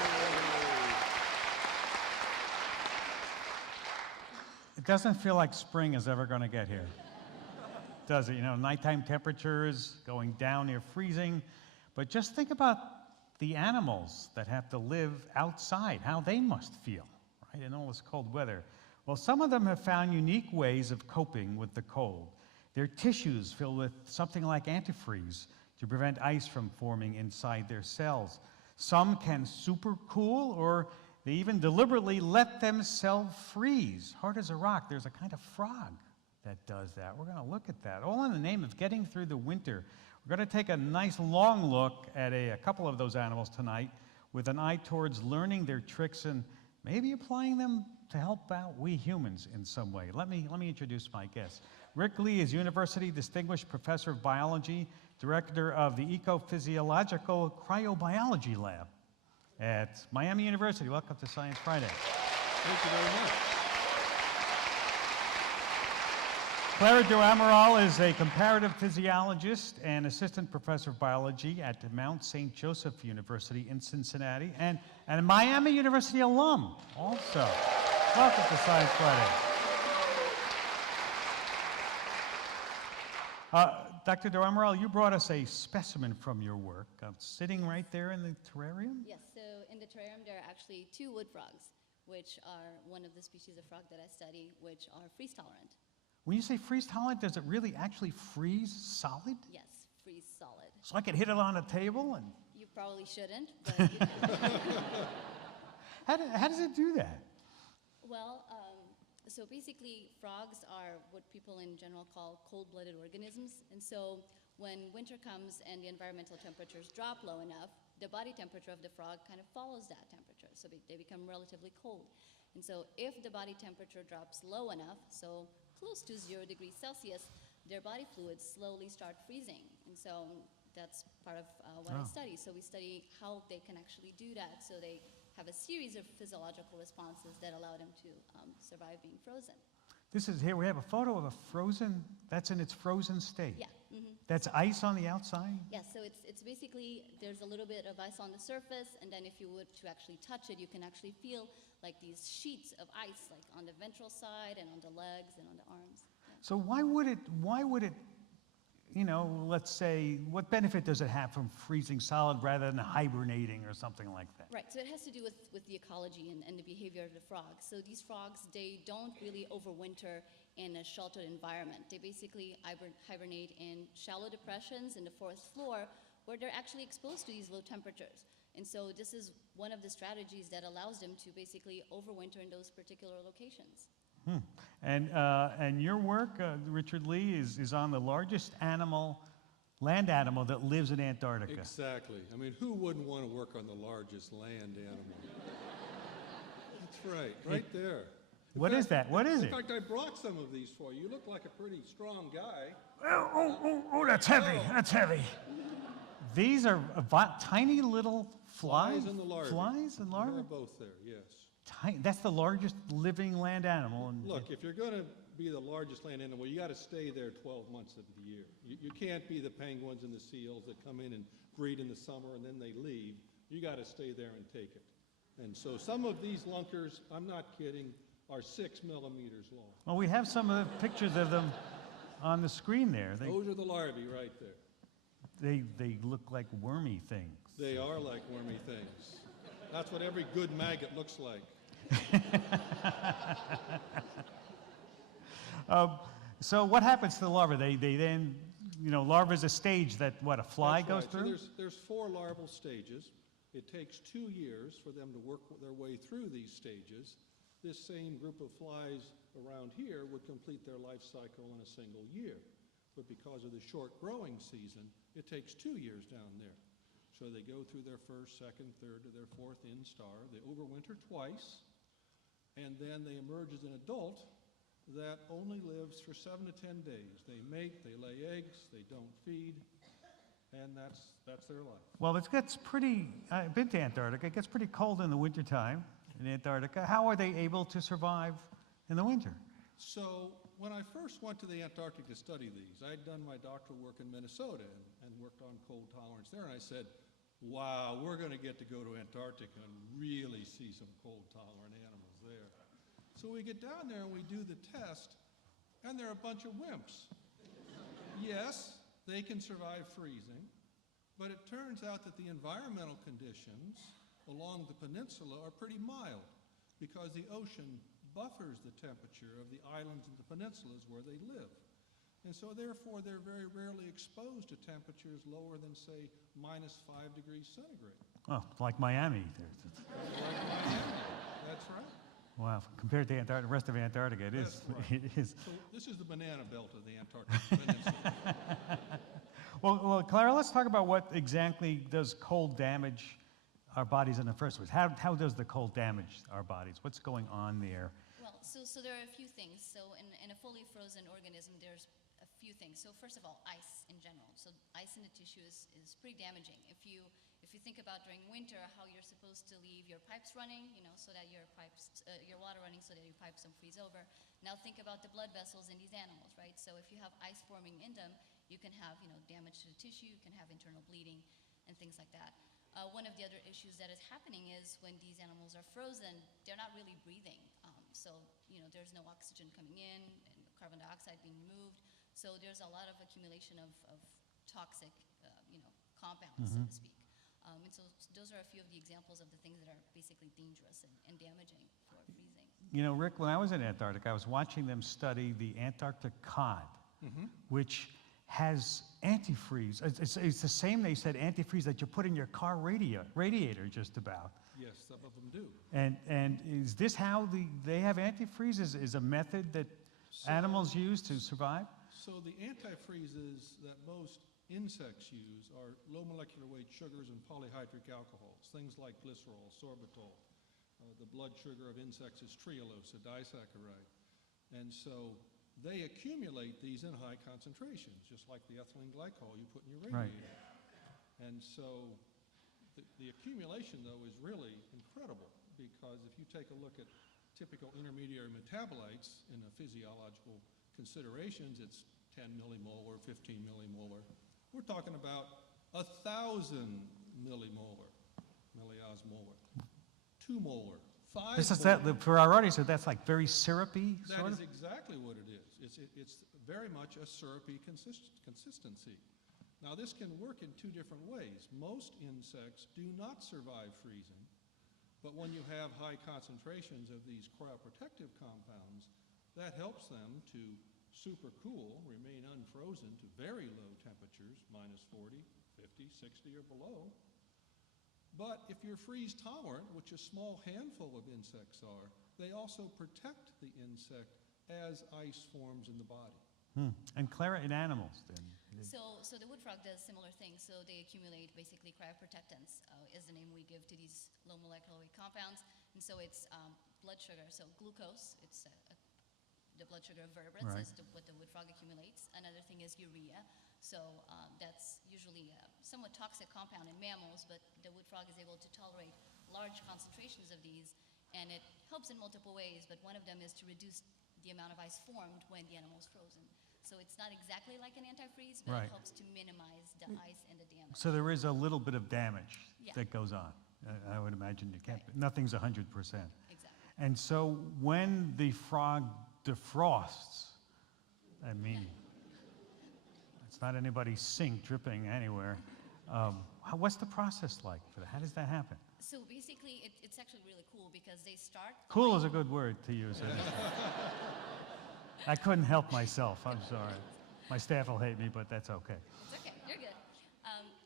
It doesn't feel like spring is ever going to get here, does it? You know, nighttime temperatures going down near freezing. But just think about the animals that have to live outside, how they must feel, right, in all this cold weather. Well, some of them have found unique ways of coping with the cold. Their tissues filled with something like antifreeze to prevent ice from forming inside their cells. Some can supercool, or they even deliberately let themselves freeze. Hard as a rock. There's a kind of frog that does that. We're going to look at that, all in the name of getting through the winter. We're going to take a nice long look at a couple of those animals tonight with an eye towards learning their tricks and maybe applying them to help out we humans in some way. Let me introduce my guest. Rick Lee is University Distinguished Professor of Biology Director of the Ecophysiological Cryobiology Lab at Miami University. Welcome to Science Friday. Thank you very much. Clara Duamaral is a comparative physiologist and assistant professor of biology at Mount St. Joseph University in Cincinnati, and a Miami University alum also. Welcome to Science Friday. Dr. Duamaral, you brought us a specimen from your work, sitting right there in the terrarium? Yes, so in the terrarium there are actually two wood frogs, which are one of the species of frog that I study, which are freeze tolerant. When you say freeze tolerant, does it really actually freeze solid? Yes, freeze solid. So I could hit it on a table and... You probably shouldn't, but you know. How does it do that? Well, so basically frogs are what people in general call cold-blooded organisms, and so when winter comes and the environmental temperatures drop low enough, the body temperature of the frog kind of follows that temperature, so they become relatively cold. And so if the body temperature drops low enough, so close to 0 degrees Celsius, their body fluids slowly start freezing. And so that's part of what I study. So we study how they can actually do that. So they have a series of physiological responses that allow them to survive being frozen. This is here, we have a photo of a frozen, that's in its frozen state. Yeah. Mm-hmm. That's ice on the outside? Yeah, so it's basically, there's a little bit of ice on the surface, and then if you were to actually touch it, you can actually feel like these sheets of ice, like on the ventral side and on the legs and on the arms. Yeah. So why would it, you know, let's say, what benefit does it have from freezing solid rather than hibernating or something like that? Right, so it has to do with the ecology and the behavior of the frogs. So these frogs, they don't really overwinter in a sheltered environment. They basically hibernate in shallow depressions in the forest floor where they're actually exposed to these low temperatures. And so this is one of the strategies that allows them to basically overwinter in those particular locations. And your work, Richard Lee, is on the largest land animal that lives in Antarctica. Exactly. I mean, who wouldn't want to work on the largest land animal? That's right, right there. What is that? What is it? In fact, I brought some of these for you. You look like a pretty strong guy. Oh, that's heavy. That's heavy. These are tiny little flies. Flies and the larvae. Flies and larvae? They're both there, yes. That's the largest living land animal. Look, if you're going to be the largest land animal, you got to stay there 12 months of the year. You can't be the penguins and the seals that come in and breed in the summer and then they leave. You got to stay there and take it. And so some of these lunkers, I'm not kidding, are 6 millimeters long. Well, we have some of the pictures of them on the screen there. Those are the larvae right there. They look like wormy things. They are like wormy things. That's what every good maggot looks like. So what happens to the larvae? They then, you know, larva is a stage that, what, a fly That's goes right. through? So there's 4 larval stages. It takes 2 years for them to work their way through these stages. This same group of flies around here would complete their life cycle in a single year. But because of the short growing season, it takes 2 years down there. So they go through their first, second, third to their 4th instar. They overwinter twice, and then they emerge as an adult that only lives for 7 to 10 days. They mate, they lay eggs, they don't feed, and that's their life. Well, it gets pretty, I've been to Antarctica, it gets pretty cold in the wintertime in Antarctica. How are they able to survive in the winter? So when I first went to the Antarctic to study these, I'd done my doctoral work in Minnesota and worked on cold tolerance there, and I said, wow, we're going to get to go to Antarctica and really see some cold tolerant animals there. So we get down there and we do the test, and they're a bunch of wimps. Yes, they can survive freezing, but it turns out that the environmental conditions along the peninsula are pretty mild because the ocean buffers the temperature of the islands and the peninsulas where they live. And so therefore they're very rarely exposed to temperatures lower than, say, -5 degrees centigrade. Oh, like Miami. Like Miami. That's right. Wow, compared to the rest of Antarctica, it is. Right. It is. So this is the banana belt of the Antarctic Peninsula. Well, Clara, let's talk about what exactly does cold damage our bodies in the first place. How does the cold damage our bodies? What's going on there? Well, so there are a few things. So in a fully frozen organism, there's a few things. So first of all, ice in general. So ice in the tissue is pretty damaging. If you think about during winter how you're supposed to leave your pipes running, so that your water running so that your pipes don't freeze over. Now think about the blood vessels in these animals, right? So if you have ice forming in them, you can have damage to the tissue, you can have internal bleeding, and things like that. One of the other issues that is happening is when these animals are frozen, they're not really breathing. So there's no oxygen coming in, and carbon dioxide being removed. So there's a lot of accumulation of toxic, compounds, so to speak. And so those are a few of the examples of the things that are basically dangerous and damaging for freezing. Rick, when I was in Antarctica, I was watching them study the Antarctic cod, which has antifreeze. It's the same, they said, antifreeze that you put in your car radiator just about. Yes, some of them do. And is this how they have antifreeze? Is a method that animals use to survive? So the antifreezes that most insects use are low molecular weight sugars and polyhydric alcohols, things like glycerol, sorbitol. The blood sugar of insects is trehalose, a disaccharide. And so they accumulate these in high concentrations, just like the ethylene glycol you put in your radiator. Right. And so the accumulation, though, is really incredible, because if you take a look at typical intermediary metabolites in a physiological considerations, it's 10 millimolar, 15 millimolar. We're talking about 1,000 millimolar, milliosmolar, 2 molar, 5 This is molar. that, for our audience, that's like very syrupy, That sort is of? exactly what it is. It's very much a syrupy consistency. Now, this can work in two different ways. Most insects do not survive freezing, but when you have high concentrations of these cryoprotective compounds, that helps them to supercool, remain unfrozen to very low temperatures, minus 40, 50, 60, or below. But if you're freeze tolerant, which a small handful of insects are, they also protect the insect as ice forms in the body. And Clara, in animals, then? So the wood frog does similar things. So they accumulate basically cryoprotectants, is the name we give to these low molecular weight compounds. And so it's blood sugar, so glucose, it's the blood sugar of vertebrates, Right. is what the wood frog accumulates. Another thing is urea. So that's usually a somewhat toxic compound in mammals, but the wood frog is able to tolerate large concentrations of these, and it helps in multiple ways, but one of them is to reduce the amount of ice formed when the animal is frozen. So it's not exactly like an antifreeze, but Right. it helps to minimize the ice and the damage. So there is a little bit of damage Yeah. that goes on. I would imagine you can't, nothing's 100%. Exactly. And so when the frog defrosts, I mean, it's not anybody's sink dripping anywhere. What's the process like for that? How does that happen? So basically, it's actually really cool because they start. Cool is a good word to use. I couldn't help myself, I'm sorry. My staff will hate me, but that's okay. It's okay, you're good.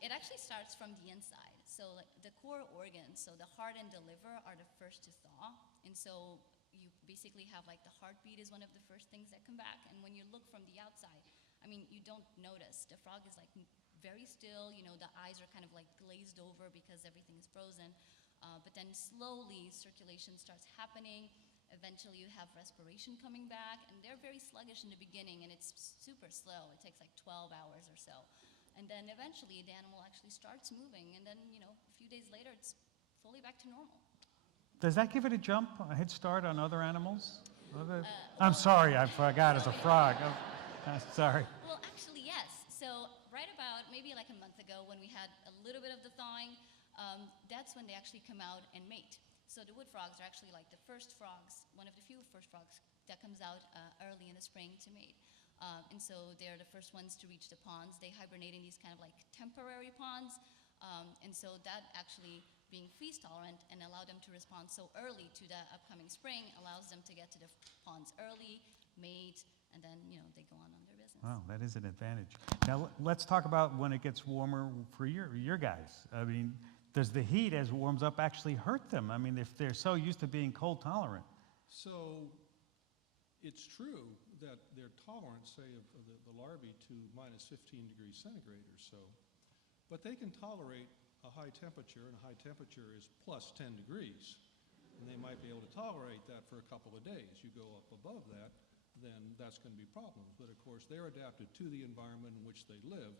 It actually starts from the inside. So like the core organs, so the heart and the liver are the first to thaw. And so you basically have like the heartbeat is one of the first things that come back. And when you look from the outside, I mean, you don't notice. The frog is like very still, the eyes are kind of like glazed over because everything is frozen. But then slowly circulation starts happening. Eventually you have respiration coming back, and they're very sluggish in the beginning, and it's super slow. It takes like 12 hours or so. And then eventually the animal actually starts moving, and then, a few days later it's fully back to normal. Does that give it a jump, a head start on other animals? I'm sorry, I forgot it's a frog. I'm sorry. Well, actually, yes. So right about maybe like a month ago when we had a little bit of the thawing, that's when they actually come out and mate. So the wood frogs are actually like the first frogs, one of the few first frogs that comes out early in the spring to mate. And so they're the first ones to reach the ponds. They hibernate in these kind of like temporary ponds. And so that actually being freeze tolerant and allow them to respond so early to the upcoming spring allows them to get to the ponds early, mate, and then, they go on their business. Wow, that is an advantage. Now, let's talk about when it gets warmer for your guys. I mean, does the heat as it warms up actually hurt them? I mean, if they're so used to being cold tolerant. So it's true that they're tolerant, say, of the larvae to minus 15 degrees centigrade or so, but they can tolerate a high temperature, and a high temperature is plus 10 degrees. And they might be able to tolerate that for a couple of days. You go up above that, then that's going to be problems. But of course, they're adapted to the environment in which they live,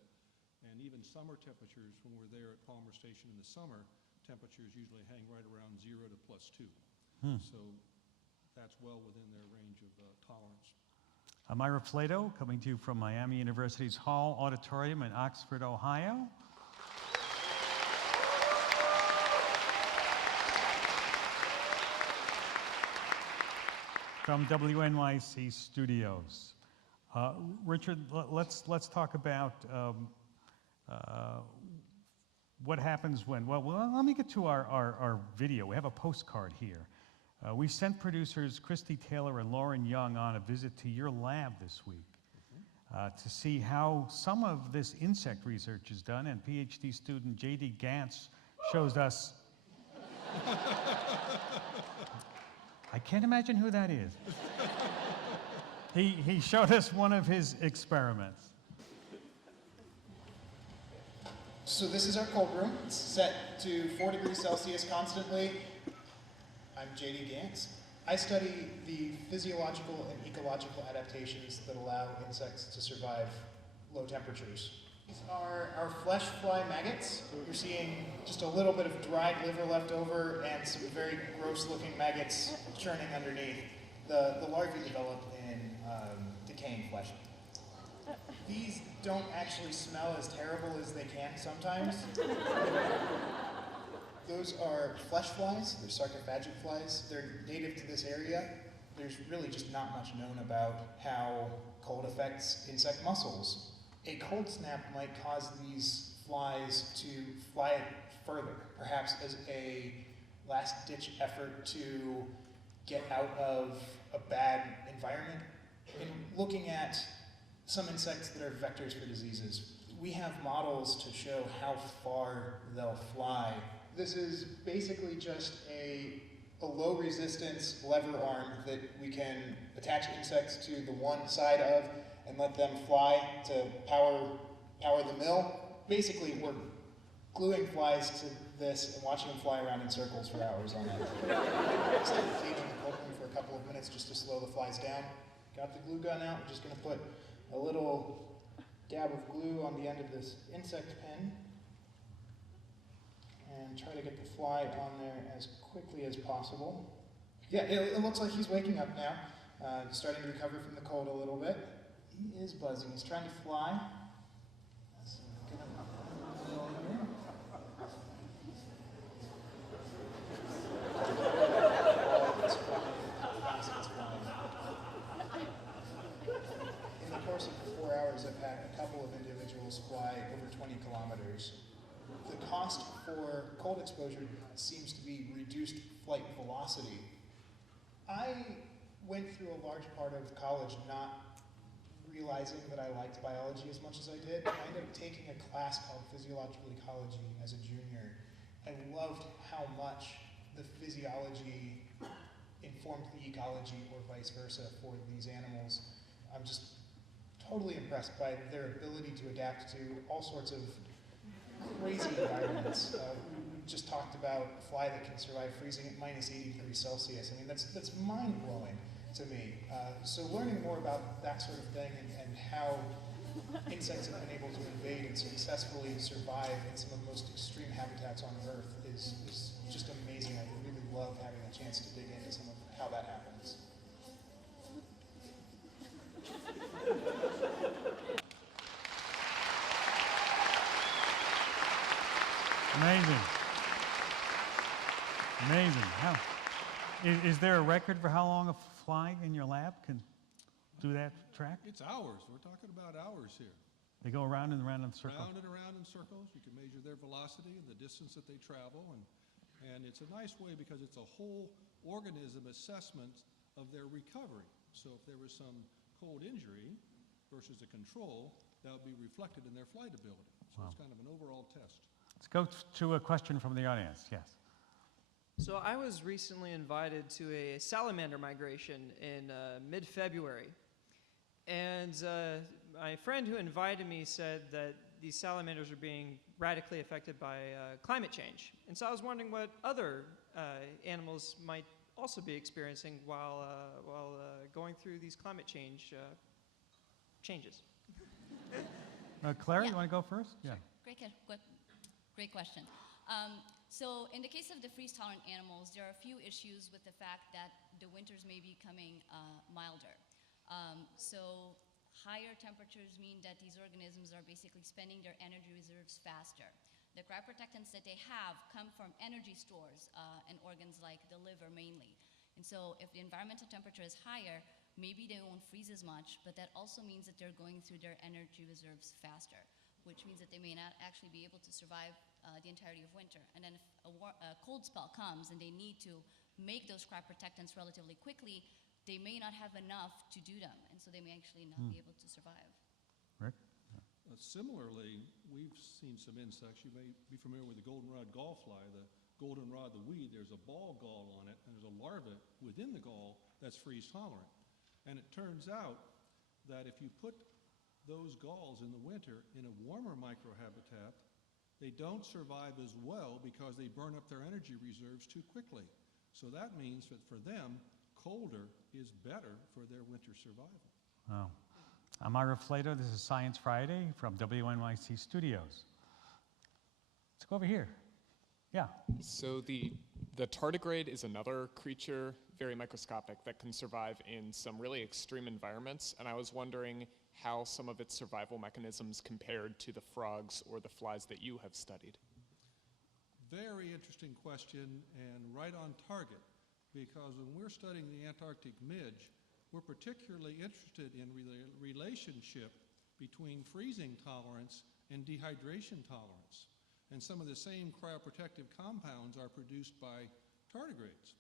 and even summer temperatures, when we're there at Palmer Station in the summer, temperatures usually hang right around 0 to +2. So that's well within their range of tolerance. I'm Ira Flatow, coming to you from Miami University's Hall Auditorium in Oxford, Ohio. From WNYC Studios. Richard, let's talk about what happens when, well, let me get to our video. We have a postcard here. We sent producers Christy Taylor and Lauren Young on a visit to your lab this week to see how some of this insect research is done, and PhD student J.D. Gantz shows us. I can't imagine who that is. He showed us one of his experiments. So this is our cold room. It's set to 4 degrees Celsius constantly. I'm J.D. Gantz. I study the physiological and ecological adaptations that allow insects to survive low temperatures. These are our flesh fly maggots. You're seeing just a little bit of dried liver left over and some very gross looking maggots churning underneath. The larvae develop in decaying flesh. These don't actually smell as terrible as they can sometimes. Those are flesh flies. They're sarcophagic flies. They're native to this area. There's really just not much known about how cold affects insect muscles. A cold snap might cause these flies to fly further, perhaps as a last-ditch effort to get out of a bad environment. In looking at some insects that are vectors for diseases, we have models to show how far they'll fly. This is basically just a low resistance lever arm that we can attach insects to the one side of and let them fly to power the mill. Basically, we're gluing flies to this and watching them fly around in circles for hours on end. Instead of leaving the cold room for a couple of minutes just to slow the flies down. Got the glue gun out. We're just going to put a little dab of glue on the end of this insect pin and try to get the fly on there as quickly as possible. Yeah, it looks like he's waking up now, starting to recover from the cold a little bit. He is buzzing. He's trying to fly. In the course of the 4 hours, I've had a couple of individuals fly over 20 kilometers. The cost for cold exposure seems to be reduced flight velocity. I went through a large part of college not realizing that I liked biology as much as I did. I ended up taking a class called physiological ecology as a junior. I loved how much the physiology informed the ecology or vice versa for these animals. I'm just totally impressed by their ability to adapt to all sorts of crazy environments. We just talked about a fly that can survive freezing at -80 degrees Celsius. I mean, that's mind-blowing to me. So learning more about that sort of thing and how insects have been able to invade and successfully survive in some of the most extreme habitats on Earth is just amazing. I really love having a chance to dig into some of how that happens. Amazing. Amazing. How, is there a record for how long a fly in your lab can do that track? It's hours. We're talking about hours here. They go around and around in circles? Round and around in circles. You can measure their velocity and the distance that they travel. And it's a nice way because it's a whole organism assessment of their recovery. So if there was some cold injury versus a control, that would be reflected in their flight ability. So it's kind of an overall test. Let's go to a question from the audience. Yes. So I was recently invited to a salamander migration in mid-February. And my friend who invited me said that these salamanders are being radically affected by climate change. And so I was wondering what other animals might also be experiencing while going through these climate change changes? Claire, Yeah. you want to go first? Yeah. Great question. So in the case of the freeze-tolerant animals, there are a few issues with the fact that the winters may be coming milder. So higher temperatures mean that these organisms are basically spending their energy reserves faster. The cryoprotectants that they have come from energy stores and organs like the liver mainly. And so if the environmental temperature is higher, maybe they won't freeze as much, but that also means that they're going through their energy reserves faster, which means that they may not actually be able to survive the entirety of winter. And then if a cold spell comes and they need to make those cryoprotectants relatively quickly, they may not have enough to do them, and so they may actually not be able to survive. Rick? Similarly, we've seen some insects. You may be familiar with the goldenrod gallfly, the goldenrod, the weed. There's a ball gall on it, and there's a larva within the gall that's freeze tolerant. And it turns out that if you put those galls in the winter in a warmer microhabitat, they don't survive as well because they burn up their energy reserves too quickly. So that means that for them, colder is better for their winter survival. Wow. I'm Ira Flatow. This is Science Friday from WNYC Studios. Let's go over here. Yeah. So the tardigrade is another creature, very microscopic, that can survive in some really extreme environments. And I was wondering how some of its survival mechanisms compared to the frogs or the flies that you have studied. Very interesting question and right on target, because when we're studying the Antarctic midge, we're particularly interested in the relationship between freezing tolerance and dehydration tolerance. And some of the same cryoprotective compounds are produced by tardigrades.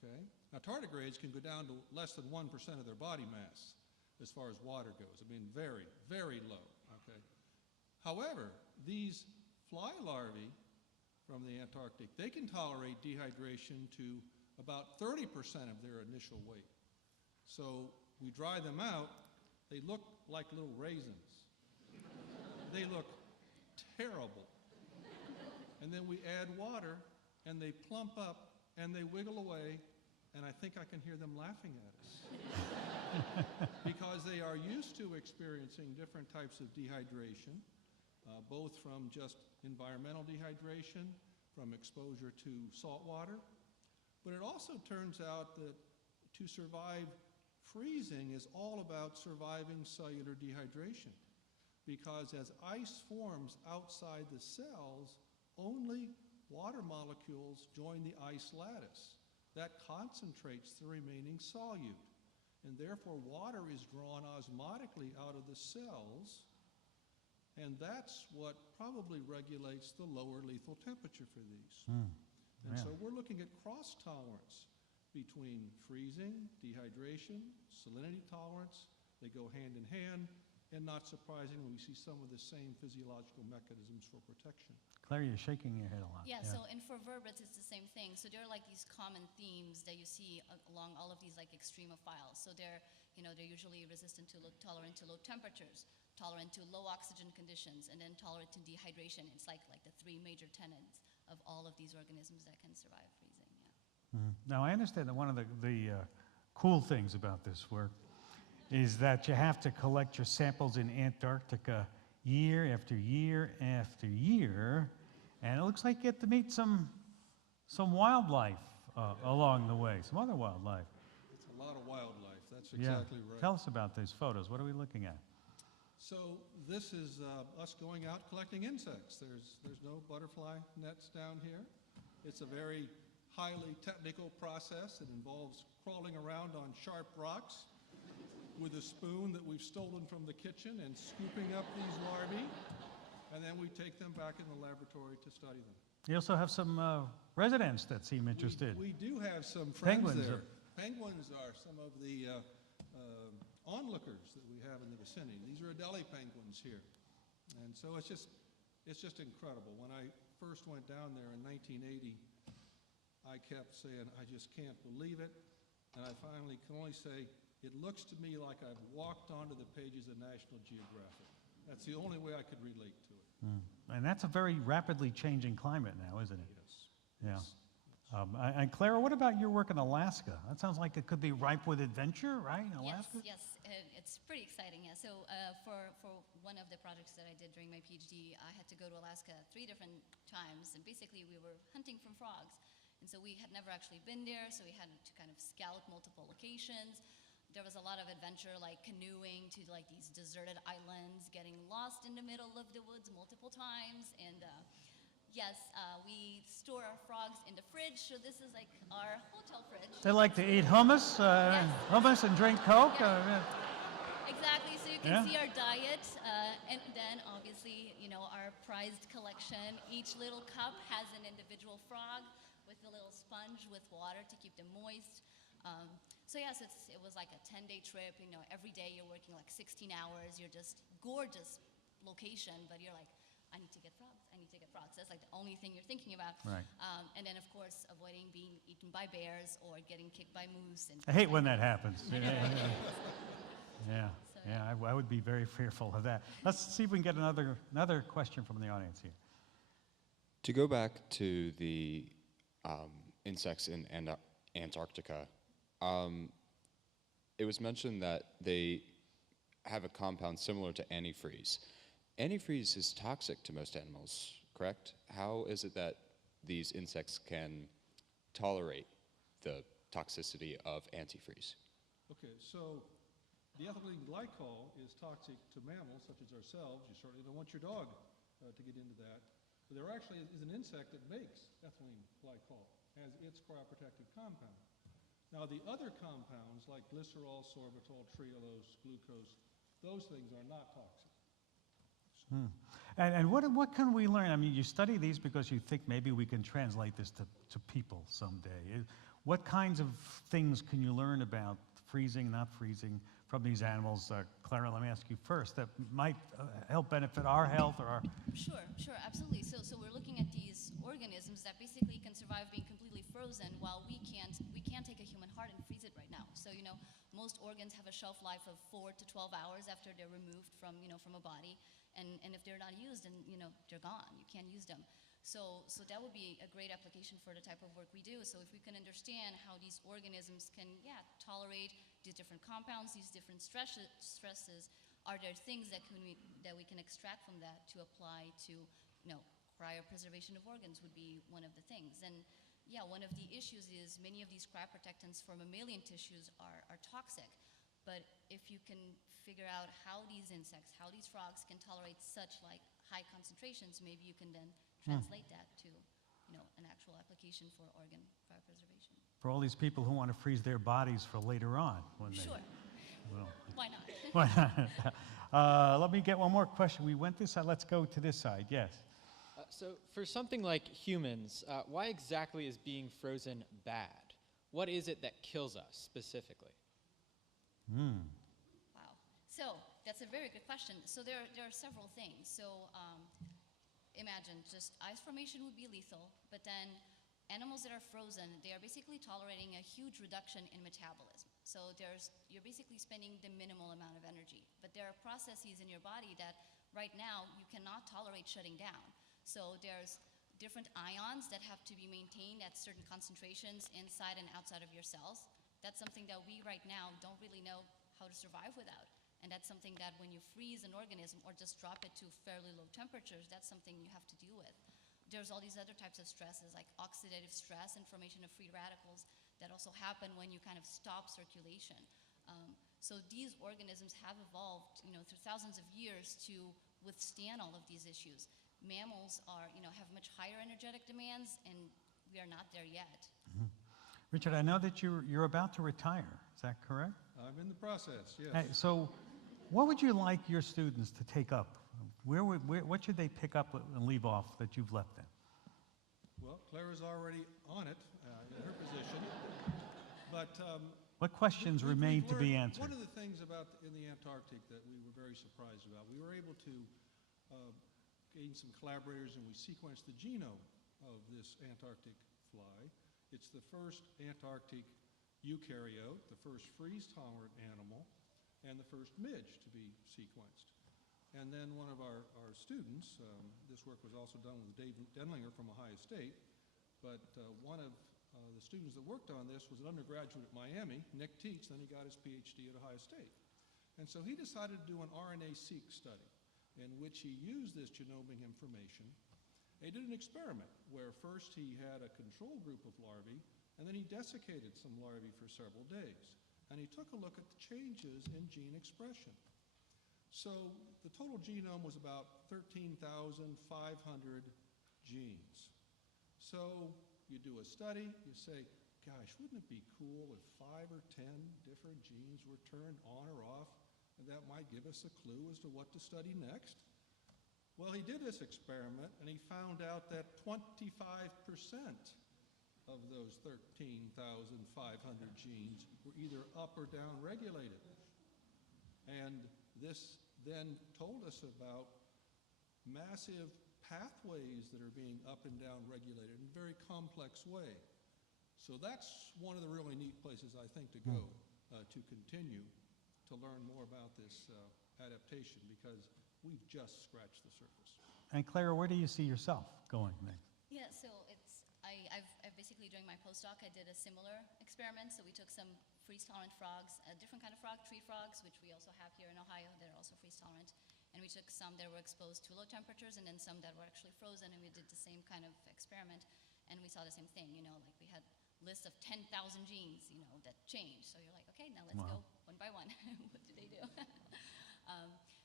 Okay? Now, tardigrades can go down to less than 1% of their body mass as far as water goes. I mean, very, very low. Okay? However, these fly larvae from the Antarctic, they can tolerate dehydration to about 30% of their initial weight. So we dry them out, they look like little raisins. They look terrible. And then we add water, and they plump up, and they wiggle away, and I think I can hear them laughing at us. Because they are used to experiencing different types of dehydration, both from just environmental dehydration, from exposure to salt water. But it also turns out that to survive freezing is all about surviving cellular dehydration. Because as ice forms outside the cells, only water molecules join the ice lattice. That concentrates the remaining solute. And therefore, water is drawn osmotically out of the cells, and that's what probably regulates the lower lethal temperature for these. And so we're looking at cross-tolerance between freezing, dehydration, salinity tolerance. They go hand in hand, and not surprisingly, we see some of the same physiological mechanisms for protection. Claire, you're shaking your head a lot. Yeah, so and for vertebrates, it's the same thing. So there are like these common themes that you see along all of these like extremophiles. So they're usually tolerant to low temperatures, tolerant to low oxygen conditions, and then tolerant to dehydration. It's like the three major tenets of all of these organisms that can survive freezing. Yeah. Now, I understand that one of the cool things about this work is that you have to collect your samples in Antarctica year after year after year, and it looks like you get to meet some wildlife along the way, some other wildlife. It's a lot of wildlife, that's exactly right. Tell us about these photos. What are we looking at? So this is us going out collecting insects. There's no butterfly nets down here. It's a very highly technical process. It involves crawling around on sharp rocks with a spoon that we've stolen from the kitchen and scooping up these larvae, and then we take them back in the laboratory to study them. You also have some residents that seem interested. We do have some friends Penguins there. Penguins are some of the onlookers that we have in the vicinity. These are Adelie penguins here. And so it's just incredible. When I first went down there in 1980, I kept saying, I just can't believe it. And I finally can only say, it looks to me like I've walked onto the pages of National Geographic. That's the only way I could relate to it. And that's a very rapidly changing climate now, isn't it? Yes. Yeah. Yes. And Clara, what about your work in Alaska? That sounds like it could be ripe with adventure, right? In Alaska? Yes, it's pretty exciting. Yeah. So for one of the projects that I did during my PhD, I had to go to Alaska 3 different times, and basically we were hunting from frogs. And so we had never actually been there, so we had to kind of scout multiple locations. There was a lot of adventure, like canoeing to like these deserted islands, getting lost in the middle of the woods multiple times, and yes, we store our frogs in the fridge, so this is like our hotel fridge. They like to eat hummus, hummus and drink Coke. Yeah. Exactly, so you can Yeah. see our diet, and then obviously, you know, our prized collection. Each little cup has an individual frog with a little sponge with water to keep them moist. So yes, it was like a 10-day trip. You know, every day you're working like 16 hours. You're just gorgeous location, but you're like, I need to get frogs. I need to get frogs. That's like the only thing you're thinking about. Right. And then of course avoiding being eaten by bears or getting kicked by moose. And I hate when that happens. Yeah, I would be very fearful of that. Let's see if we can get another question from the audience here. To go back to the insects in Antarctica, it was mentioned that they have a compound similar to antifreeze. Antifreeze is toxic to most animals, correct? How is it that these insects can tolerate the toxicity of antifreeze? Okay, so the ethylene glycol is toxic to mammals such as ourselves. You certainly don't want your dog to get into that. But there actually is an insect that makes ethylene glycol as its cryoprotective compound. Now the other compounds like glycerol, sorbitol, trehalose, glucose, those things are not toxic. And what can we learn? I mean, you study these because you think maybe we can translate this to people someday. What kinds of things can you learn about freezing, not freezing from these animals? Clara, let me ask you first, that might help benefit our health or our... Sure, absolutely. So we're looking at these organisms that basically can survive being completely frozen while we can't take a human heart and freeze it right now. So, you know, most organs have a shelf life of 4 to 12 hours after they're removed from a body. And if they're not used, then, you know, they're gone. You can't use them. So that would be a great application for the type of work we do. So if we can understand how these organisms can, tolerate these different compounds, these different stresses, are there things that we can extract from that to apply to, you know, cryopreservation of organs would be one of the things. And yeah, one of the issues is many of these cryoprotectants for mammalian tissues are toxic. But if you can figure out how these insects, how these frogs can tolerate such like high concentrations, maybe you can then translate that to, you know, an actual application for organ cryopreservation. For all these people who want to freeze their bodies for later on. When Sure. Well, Why not? why not? Let me get one more question. We went this side. Let's go to this side. Yes. So for something like humans, why exactly is being frozen bad? What is it that kills us specifically? Wow. So that's a very good question. So there are several things. So imagine just ice formation would be lethal, but then animals that are frozen, they are basically tolerating a huge reduction in metabolism. So you're basically spending the minimal amount of energy. But there are processes in your body that right now you cannot tolerate shutting down. So there's different ions that have to be maintained at certain concentrations inside and outside of your cells. That's something that we right now don't really know how to survive without. And that's something that when you freeze an organism or just drop it to fairly low temperatures, that's something you have to deal with. There's all these other types of stresses like oxidative stress and formation of free radicals that also happen when you kind of stop circulation. So these organisms have evolved, you know, through thousands of years to withstand all of these issues. Mammals have much higher energetic demands, and we are not there yet. Richard, I know that you're about to retire. Is that correct? I'm in the process, yes. Hey, so what would you like your students to take up? What should they pick up and leave off that you've left them? Well, Clara's already on it in her position. But what questions remain to be answered? One of the things in the Antarctic that we were very surprised about, we were able to gain some collaborators, and we sequenced the genome of this Antarctic fly. It's the first Antarctic eukaryote, the first freeze-tolerant animal, and the first midge to be sequenced. And then one of our students, this work was also done with Dave Denlinger from Ohio State, but one of the students that worked on this was an undergraduate at Miami, Nick Teets, then he got his PhD at Ohio State. And so he decided to do an RNA-seq study in which he used this genomic information. He did an experiment where first he had a control group of larvae, and then he desiccated some larvae for several days. And he took a look at the changes in gene expression. So the total genome was about 13,500 genes. So you do a study, you say, gosh, wouldn't it be cool if 5 or 10 different genes were turned on or off? And that might give us a clue as to what to study next. Well, he did this experiment, and he found out that 25% of those 13,500 genes were either up or down regulated. And this then told us about massive pathways that are being up and down regulated in a very complex way. So that's one of the really neat places, I think, to go to continue to learn more about this adaptation, because we've just scratched the surface. And Clara, where do you see yourself going next? Yeah, so I've basically, during my postdoc, I did a similar experiment. So we took some freeze-tolerant frogs, a different kind of frog, tree frogs, which we also have here in Ohio. They're also freeze-tolerant. And we took some that were exposed to low temperatures and then some that were actually frozen, and we did the same kind of experiment. And we saw the same thing, you know, like we had lists of 10,000 genes, you know, that changed. So you're like, okay, now let's go one by one. What do they do?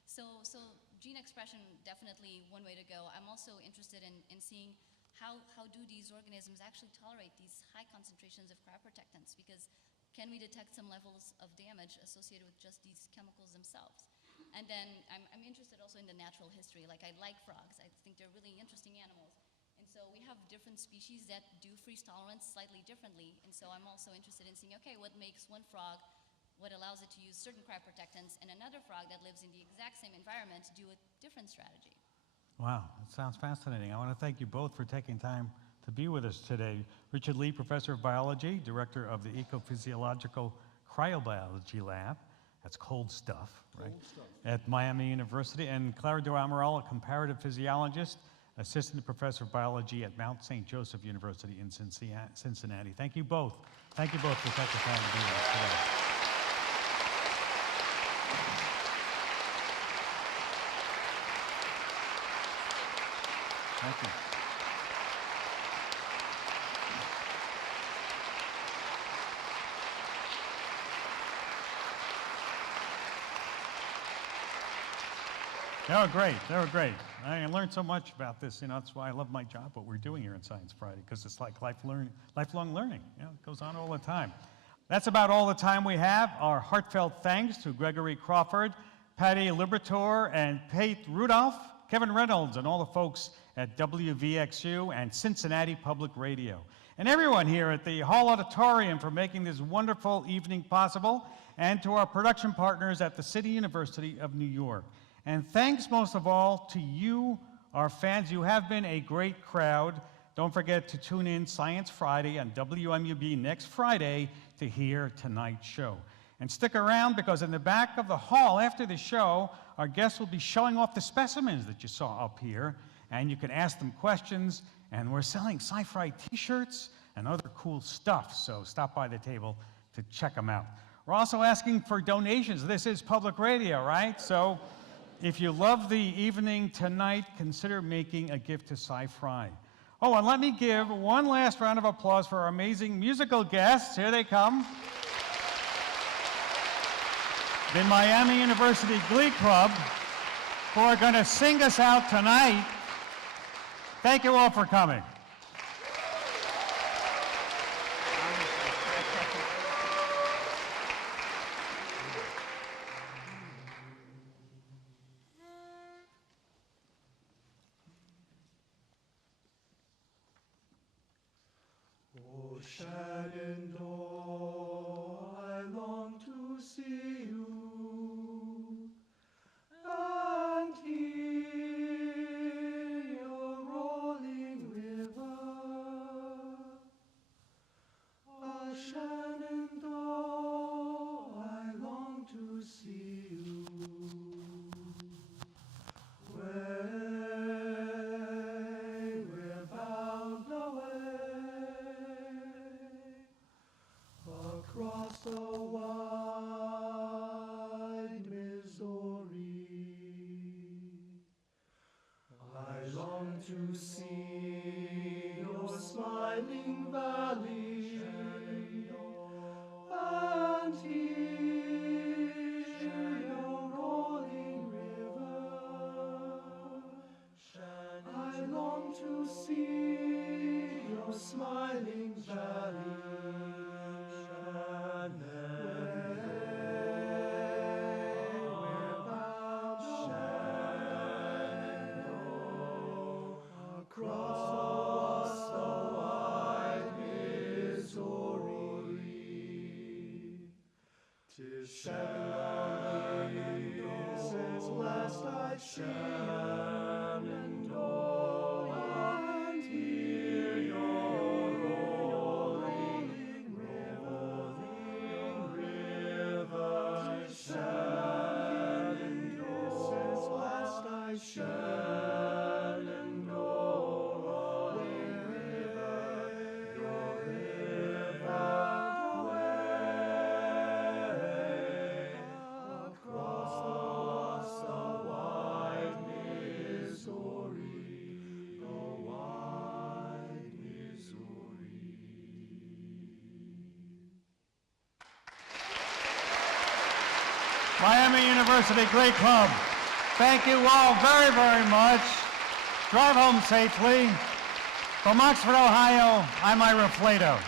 So gene expression, definitely one way to go. I'm also interested in seeing how do these organisms actually tolerate these high concentrations of cryoprotectants, because can we detect some levels of damage associated with just these chemicals themselves? And then I'm interested also in the natural history. Like, I like frogs. I think they're really interesting animals. And so we have different species that do freeze tolerance slightly differently. And so I'm also interested in seeing, okay, what makes one frog, what allows it to use certain cryoprotectants, and another frog that lives in the exact same environment do a different strategy. Wow, that sounds fascinating. I want to thank you both for taking time to be with us today. Richard Lee, Professor of Biology, Director of the Ecophysiological Cryobiology Lab. That's cold stuff, right? Cold stuff. At Miami University. And Clara do Amaral, a comparative physiologist, Assistant Professor of Biology at Mount St. Joseph University in Cincinnati. Thank you both. Thank you both for taking time to be with us today. Thank you. They were great. They were great. I learned so much about this. You know, that's why I love my job, what we're doing here in Science Friday, because it's like lifelong learning. You know, it goes on all the time. That's about all the time we have. Our heartfelt thanks to Gregory Crawford, Patty Liberatore, and Pate Rudolph, Kevin Reynolds, and all the folks at WVXU and Cincinnati Public Radio. And everyone here at the Hall Auditorium for making this wonderful evening possible, and to our production partners at the City University of New York. And thanks most of all to you, our fans. You have been a great crowd. Don't forget to tune in Science Friday on WMUB next Friday to hear tonight's show. And stick around, because in the back of the hall after the show, our guests will be showing off the specimens that you saw up here, and you can ask them questions, and we're selling Sci-Fi t-shirts and other cool stuff, so stop by the table to check them out. We're also asking for donations. This is public radio, right? So if you love the evening tonight, consider making a gift to Sci-Fi. Oh, and let me give one last round of applause for our amazing musical guests. Here they come. The Miami University Glee Club, who are going to sing us out tonight. Thank you all for coming. Oh, Shenandoah, I long to see you and hear your rolling river. Oh, Shenandoah, I long to see you. We're bound away smiling valley, and hear your rolling river. I long to see your smiling valley, across the wide Missouri. 'Tis 7 long years since last I Shenandoah, and hear your rolling river. 'Tis 7 years since last I Shenandoah, your river across the wide Missouri, the wide Missouri. Miami University, great club. Thank you all very, very much. Drive home safely. From Oxford, Ohio, I'm Ira Flatow.